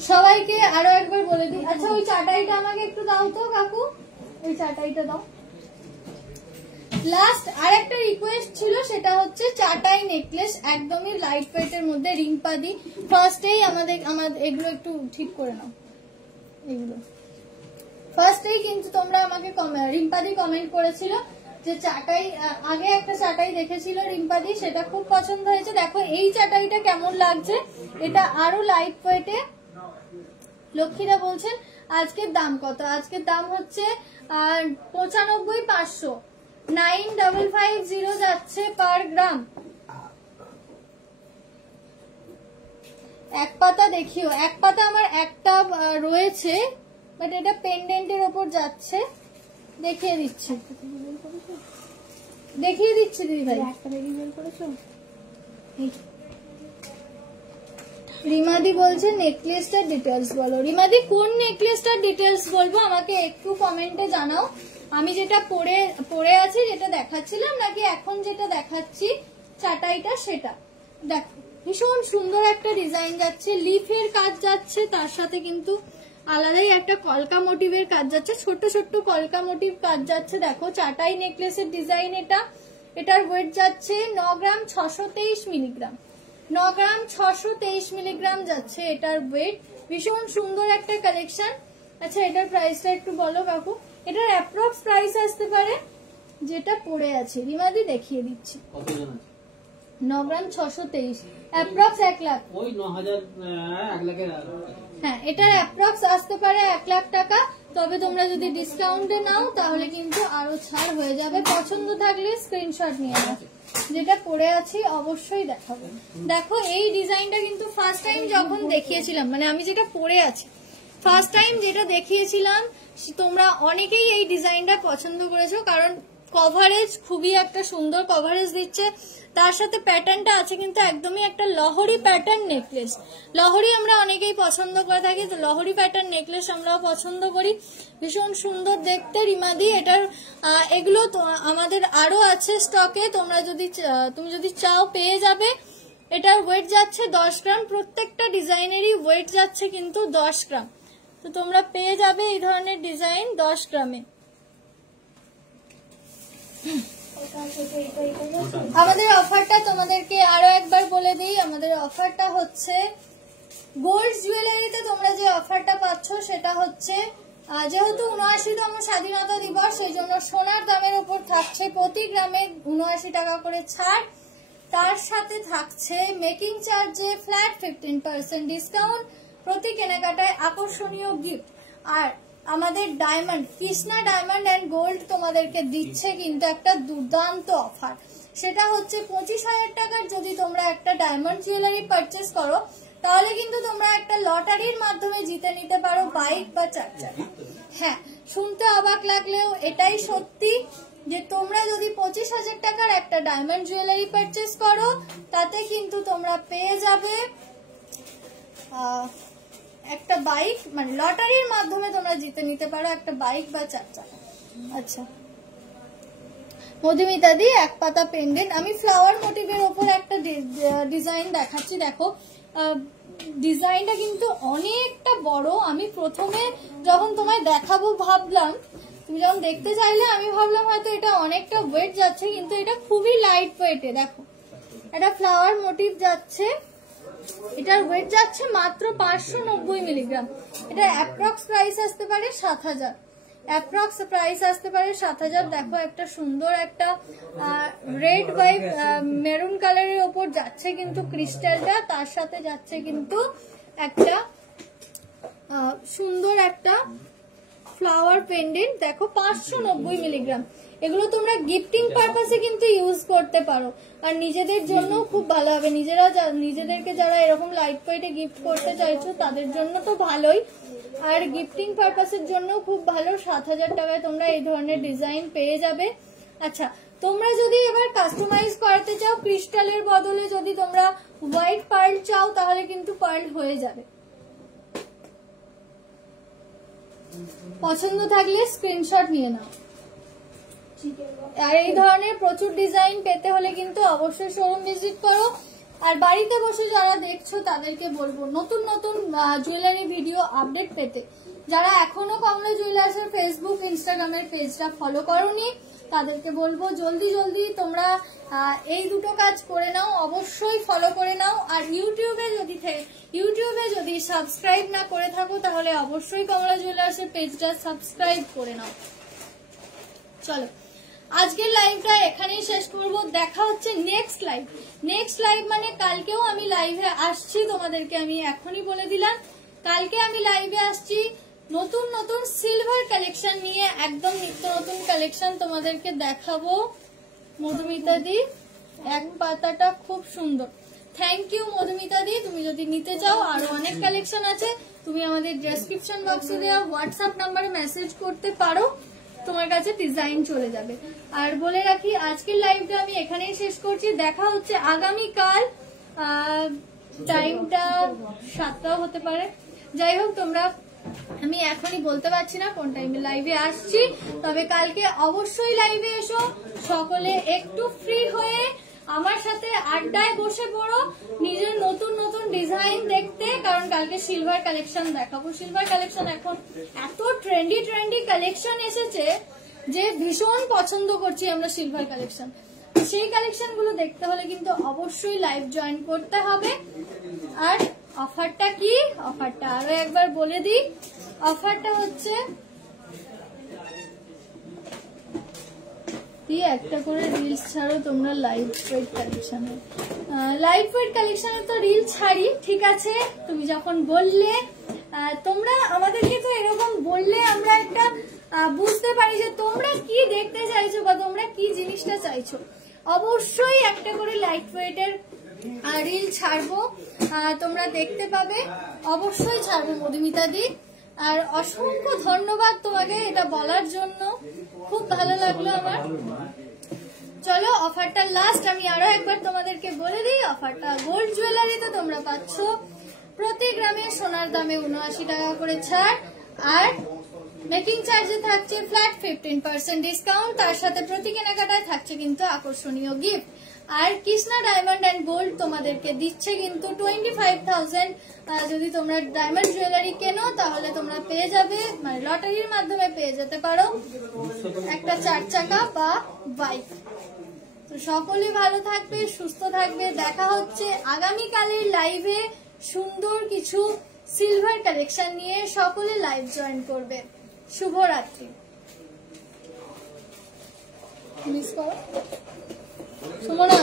সবাইকে আরো একবার বলে দিই। আচ্ছা ওই চাটাইটা আমাকে একটু দাও তো কাকু, ওই চাটাইটা দাও। লাস্ট আর একটা রিকোয়েস্ট ছিল, সেটা হচ্ছে চাটাই নেকলেস, একদমই লাইট ওয়েটের মধ্যে রিম্পাদি। ফার্স্টেই আমাদের এগুলো একটু ঠিক করে নাও, এগুলো ফার্স্টেই কিন্তু তোমরা আমাকে রিম্পাদি কমেন্ট করেছিল যে চাটাই, আগে একটা চাটাই দেখেছিল রিম্পাদি, সেটা খুব পছন্দ হয়েছে। দেখো এই চাটাইটা কেমন লাগছে, এটা আরো লাইট ওয়েটে। লক্ষ্মীরা বলছেন আজকের দাম কত? আজকের দাম হচ্ছে 95,500, 9,550 যাচ্ছে পার গ্রাম। এক পাতা দেখিও, এক পাতা আমার একটা রয়েছে, বাট এটা পেন্ডেন্টের ওপর যাচ্ছে, দেখিয়ে দিচ্ছি দিদি ভাই। রিমাদি বলছে নেকলেসটার ডিটেলস বলো। রিমাদি কোন নেকলেসটার ডিটেলস বলবো আমাকে একটু কমেন্টে জানাও। আমি যেটা পরে আছি, যেটা দেখাচ্ছিলাম, নাকি এখন যেটা দেখাচ্ছি চাটাইটা সেটা। দেখো ভীষণ সুন্দর একটা ডিজাইন যাচ্ছে, লিফের কাজ যাচ্ছে, তার সাথে কিন্তু আলাদাই একটা কলকা মোটিভের কাজ যাচ্ছে, ছোট্ট ছোট্ট কলকা মোটিভ কাজ যাচ্ছে। দেখো চাটাই নেকলেসের ডিজাইন এটা। এটার ওয়েট যাচ্ছে 9 গ্রাম 623 মিলিগ্রাম, 9 গ্রাম 623 মিলিগ্রাম যাচ্ছে এটার ওয়েট। ভীষণ সুন্দর একটা কালেকশন। আচ্ছা এটার প্রাইসটা একটু বলো কাকু। এটার অ্যাপ্রক্স প্রাইস আসতে পারে, যেটা পড়ে আছে রিমাদি দেখিয়ে দিচ্ছি, 9 গ্রাম 623, অ্যাপ্রক্স 1 লাখ, ওই 9,000 1 লাখের। হ্যাঁ, এটার অ্যাপ্রক্স আসতে পারে 1 লাখ টাকা। তবে তোমরা যদি ডিসকাউন্টে নাও তাহলে কিন্তু আরো ছাড় হয়ে যাবে। পছন্দ থাকলে স্ক্রিনশট নিয়ে নাও। যেটা পরে আছি অবশ্যই দেখাবো। দেখো এই ডিজাইনটা কিন্তু ফার্স্ট টাইম যখন দেখিয়েছিলাম, মানে আমি যেটা পরে আছি ফার্স্ট টাইম যেটা দেখিয়েছিলাম, তোমরা অনেকেই এই ডিজাইনটা পছন্দ করেছো, কারণ কভারেজ খুবই একটা সুন্দর কভারেজ দিচ্ছে। তার সাথে প্যাটার্নটা আছে কিন্তু একদমই একটা লহরি প্যাটার্ন নেকলেস। লহরি আমরা অনেকেই পছন্দ করে থাকি, তো লহরি প্যাটার্ন নেকলেস আমরাও পছন্দ করি। ভীষণ সুন্দর দেখতে রিমাদি। এটার এগুলো আমাদের আরো আছে স্টকে, তুমি যদি চাও পেয়ে যাবে। এটার ওয়েট যাচ্ছে 10 গ্রাম, প্রত্যেকটা ডিজাইনেরই ওয়েট যাচ্ছে কিন্তু 10 গ্রাম। তো তোমরা পেয়ে যাবে এই ধরনের ডিজাইন 10 গ্রামে। আমাদের অফারটা তোমাদেরকে আরো একবার বলে দিই। আমাদের অফারটা হচ্ছে গোল্ড জুয়েলারিতে তোমরা যে অফারটা পাচ্ছ সেটা হচ্ছে, যেহেতু 79তম স্বাধীনতা দিবস, সেই জন্য সোনার দামের উপর থাকছে প্রতি গ্রামে 79 টাকা করে ছাড়। তার সাথে থাকছে মেকিং চার্জে ফ্ল্যাট 15% ডিসকাউন্ট, প্রতি কেনাকাটায় আকর্ষণীয় গিফট। আর আমাদের diamond, Krishna diamond and gold তোমাদেরকে দিচ্ছে কিন্তু একটা দুর্দান্ত অফার। সেটা হচ্ছে 25,000 টাকার যদি তোমরা একটা ডায়মন্ড জুয়েলারি পারচেস করো, তাহলে কিন্তু তোমরা একটা লটারির মাধ্যমে জিতে নিতে পারো বাইক বা 4 চাকা। হ্যাঁ, শুনতে অবাক লাগলেও এটাই সত্যি যে তোমরা যদি একটা ডায়মন্ড জুয়েলারি পারচেস করো, তাতে কিন্তু তোমরা পেয়ে যাবে একটা বাইক, মানে লটারির মাধ্যমে তোমরা জিতে নিতে পারো একটা বাইক বা 4 চাকা। আচ্ছা মধুমিতা দি, এক পাতা পেন্ডেন্ট। আমি ফ্লাওয়ার মোটিভের ওপর একটা ডিজাইন দেখাচ্ছি, দেখো ডিজাইনটা কিন্তু অনেকটা বড়। আমি প্রথমে যখন তোমায় দেখাবো ভাবলাম, তুমি যখন দেখতে চাইলে আমি ভাবলাম হয়তো এটা অনেকটা ওয়েট যাচ্ছে, কিন্তু এটা খুবই লাইট ওয়েটে। দেখো এটা ফ্লাওয়ার মোটিভ যাচ্ছে, এটার ওয়েট যাচ্ছে মাত্র 590 মিলিগ্রাম। এটা অ্যাপ্রক্স প্রাইস আসতে পারে 7000, অ্যাপ্রক্স প্রাইস আসতে পারে 7000। দেখো একটা সুন্দর একটা রেড বাই মেরুন কালারের ওপর যাচ্ছে কিন্তু ক্রিস্টালটা, তার সাথে যাচ্ছে কিন্তু একটা সুন্দর একটা ফ্লাওয়ার পেন্ডেন্ট। দেখো 590 মিলিগ্রাম। এগুলো তোমরা গিফটিং পারপাসে কিন্তু ইউজ করতে পারো, আর নিজেদের জন্য খুব ভালো হবে। নিজেদেরকে যারা এরকম লাইট ওয়েটে গিফট করতে চাইছো তাদের জন্য তো ভালোই, আর গিফটিং পারপাসের জন্য খুব ভালো। 7000 টাকায় তোমরা এই ধরনের ডিজাইন পেয়ে যাবে। আচ্ছা তোমরা যদি এবার কাস্টমাইজ করতে চাও, ক্রিস্টালের বদলে যদি তোমরা হোয়াইট পার্ল চাও তাহলে কিন্তু পার্ল হয়ে যাবে। পছন্দ থাকলে স্ক্রিনশট নিয়ে নাও। আর এই ধরনের প্রচুর ডিজাইন পেতে হলে কিন্তু অবশ্যই শোরুম ভিজিট করো। আর বাড়িতে বসে যারা দেখছো তাদেরকে বলবো নতুন নতুন জুয়েলারি ভিডিও আপডেট পেতে যারা এখনো কমলা জুয়েলার্সের ফেসবুক ইনস্টাগ্রামের পেজটা ফলো করোনি তাদেরকে বলবো জলদি জলদি তোমরা এই দুটো কাজ করে নাও, অবশ্যই ফলো করে নাও। আর ইউটিউবে যদি সাবস্ক্রাইব না করে থাকো তাহলে অবশ্যই কমলা জুয়েলার্সের পেজটা সাবস্ক্রাইব করে নাও। চলো আজকের লাইভটা এখানেই শেষ করব, দেখা হচ্ছে নেক্সট লাইভ মানে কালকেও আমি লাইভে আসছি, তোমাদেরকে আমি এখনই বলে দিলাম কালকে আমি লাইভে আসছি নতুন নতুন সিলভার কালেকশন নিয়ে, একদম নিত্য নতুন কালেকশন তোমাদেরকে দেখাবো। মধুমিতা দি এক পাতাটা খুব সুন্দর, থ্যাংক ইউ মধুমিতা দি। তুমি যদি নিতে চাও আরো অনেক কালেকশন আছে, তুমি আমাদের ডেসক্রিপশন বক্সে দেওয়া হোয়াটসঅ্যাপ নাম্বারে মেসেজ করতে পারো, তোমার কাছে ডিজাইন চলে যাবে। আর বলে রাখি আজকের লাইভটা আমি এখানেই শেষ করছি, দেখা হচ্ছে আগামীকাল, টাইমটা 7টাও হতে পারে, যাই হোক তোমরা আমি এখনই বলতে পারছি না কোন টাইমে লাইভে আসছি, তবে কালকে অবশ্যই লাইভে এসো, সকলে একটু ফ্রি হয়ে আমার সাথে আড্ডায় বসে পড়ো নিজের নতুন নতুন ডিজাইন দেখতে, কারণ কালকে সিলভার কালেকশন দেখাবো। সিলভার কালেকশন এখন এত ট্রেন্ডি কালেকশন এসেছে যে ভীষণ পছন্দ করছি আমরা সিলভার কালেকশন। সেই কালেকশন গুলো দেখতে হলে কিন্তু অবশ্যই লাইভ জয়েন করতে হবে। আর অফারটা কি, অফারটা আরো একবার বলে দিই, অফারটা হচ্ছে একটা করে রিলস ছাড়ো তোমরা লাইভ ওয়েট কালেকশনে তো রিল ছাড়ি, ঠিক আছে তুমি যখন বললে, তোমরা আমাদেরকে তো এরকম বললে আমরা একটা বুঝতে পারি যে তোমরা কি দেখতে চাইছো বা তোমরা কি জিনিসটা চাইছো। অবশ্যই একটা করে লাইট ওয়েটের রিল ছাড়বো, তোমরা দেখতে পাবে, অবশ্যই ছাড়বো মধুমিতা দি। আর অসংখ্য ধন্যবাদ তোমাকে এটা বলার জন্য, খুব ভালো লাগলো আমার। চলো অফারটা লাস্ট আমি আরো একবার তোমাদেরকে বলে দিই, অফারটা গোল্ড জুয়েলারিতে তোমরা পাচ্ছ প্রতি গ্রামে সোনার দামে 79 টাকা করে ছাড়, আর মেকিং চার্জে থাকছে ফ্ল্যাট 15% ডিসকাউন্ট, তার সাথে প্রতি কেনাকাটায় থাকছে কিন্তু আকর্ষণীয় গিফট। আর কৃষ্ণা ডায়মন্ড এন্ড গোল্ড তোমাদেরকে দিচ্ছে কিন্তু 25,000, যদি তোমরা ডায়মন্ড জুয়েলারি কেনো তাহলে তোমরা পেয়ে যাবে, মানে লটারির মাধ্যমে পেয়ে যেতে পারো একটা 4 চাকা বা বাইক। তো সকলে ভালো থাকবে, সুস্থ থাকবে, দেখা হচ্ছে আগামীকালের লাইভে সুন্দর কিছু সিলভার কালেকশন নিয়ে। সকলে লাইভ জয়েন করবে। শুভরাত্রি। মিস করো সুমনা।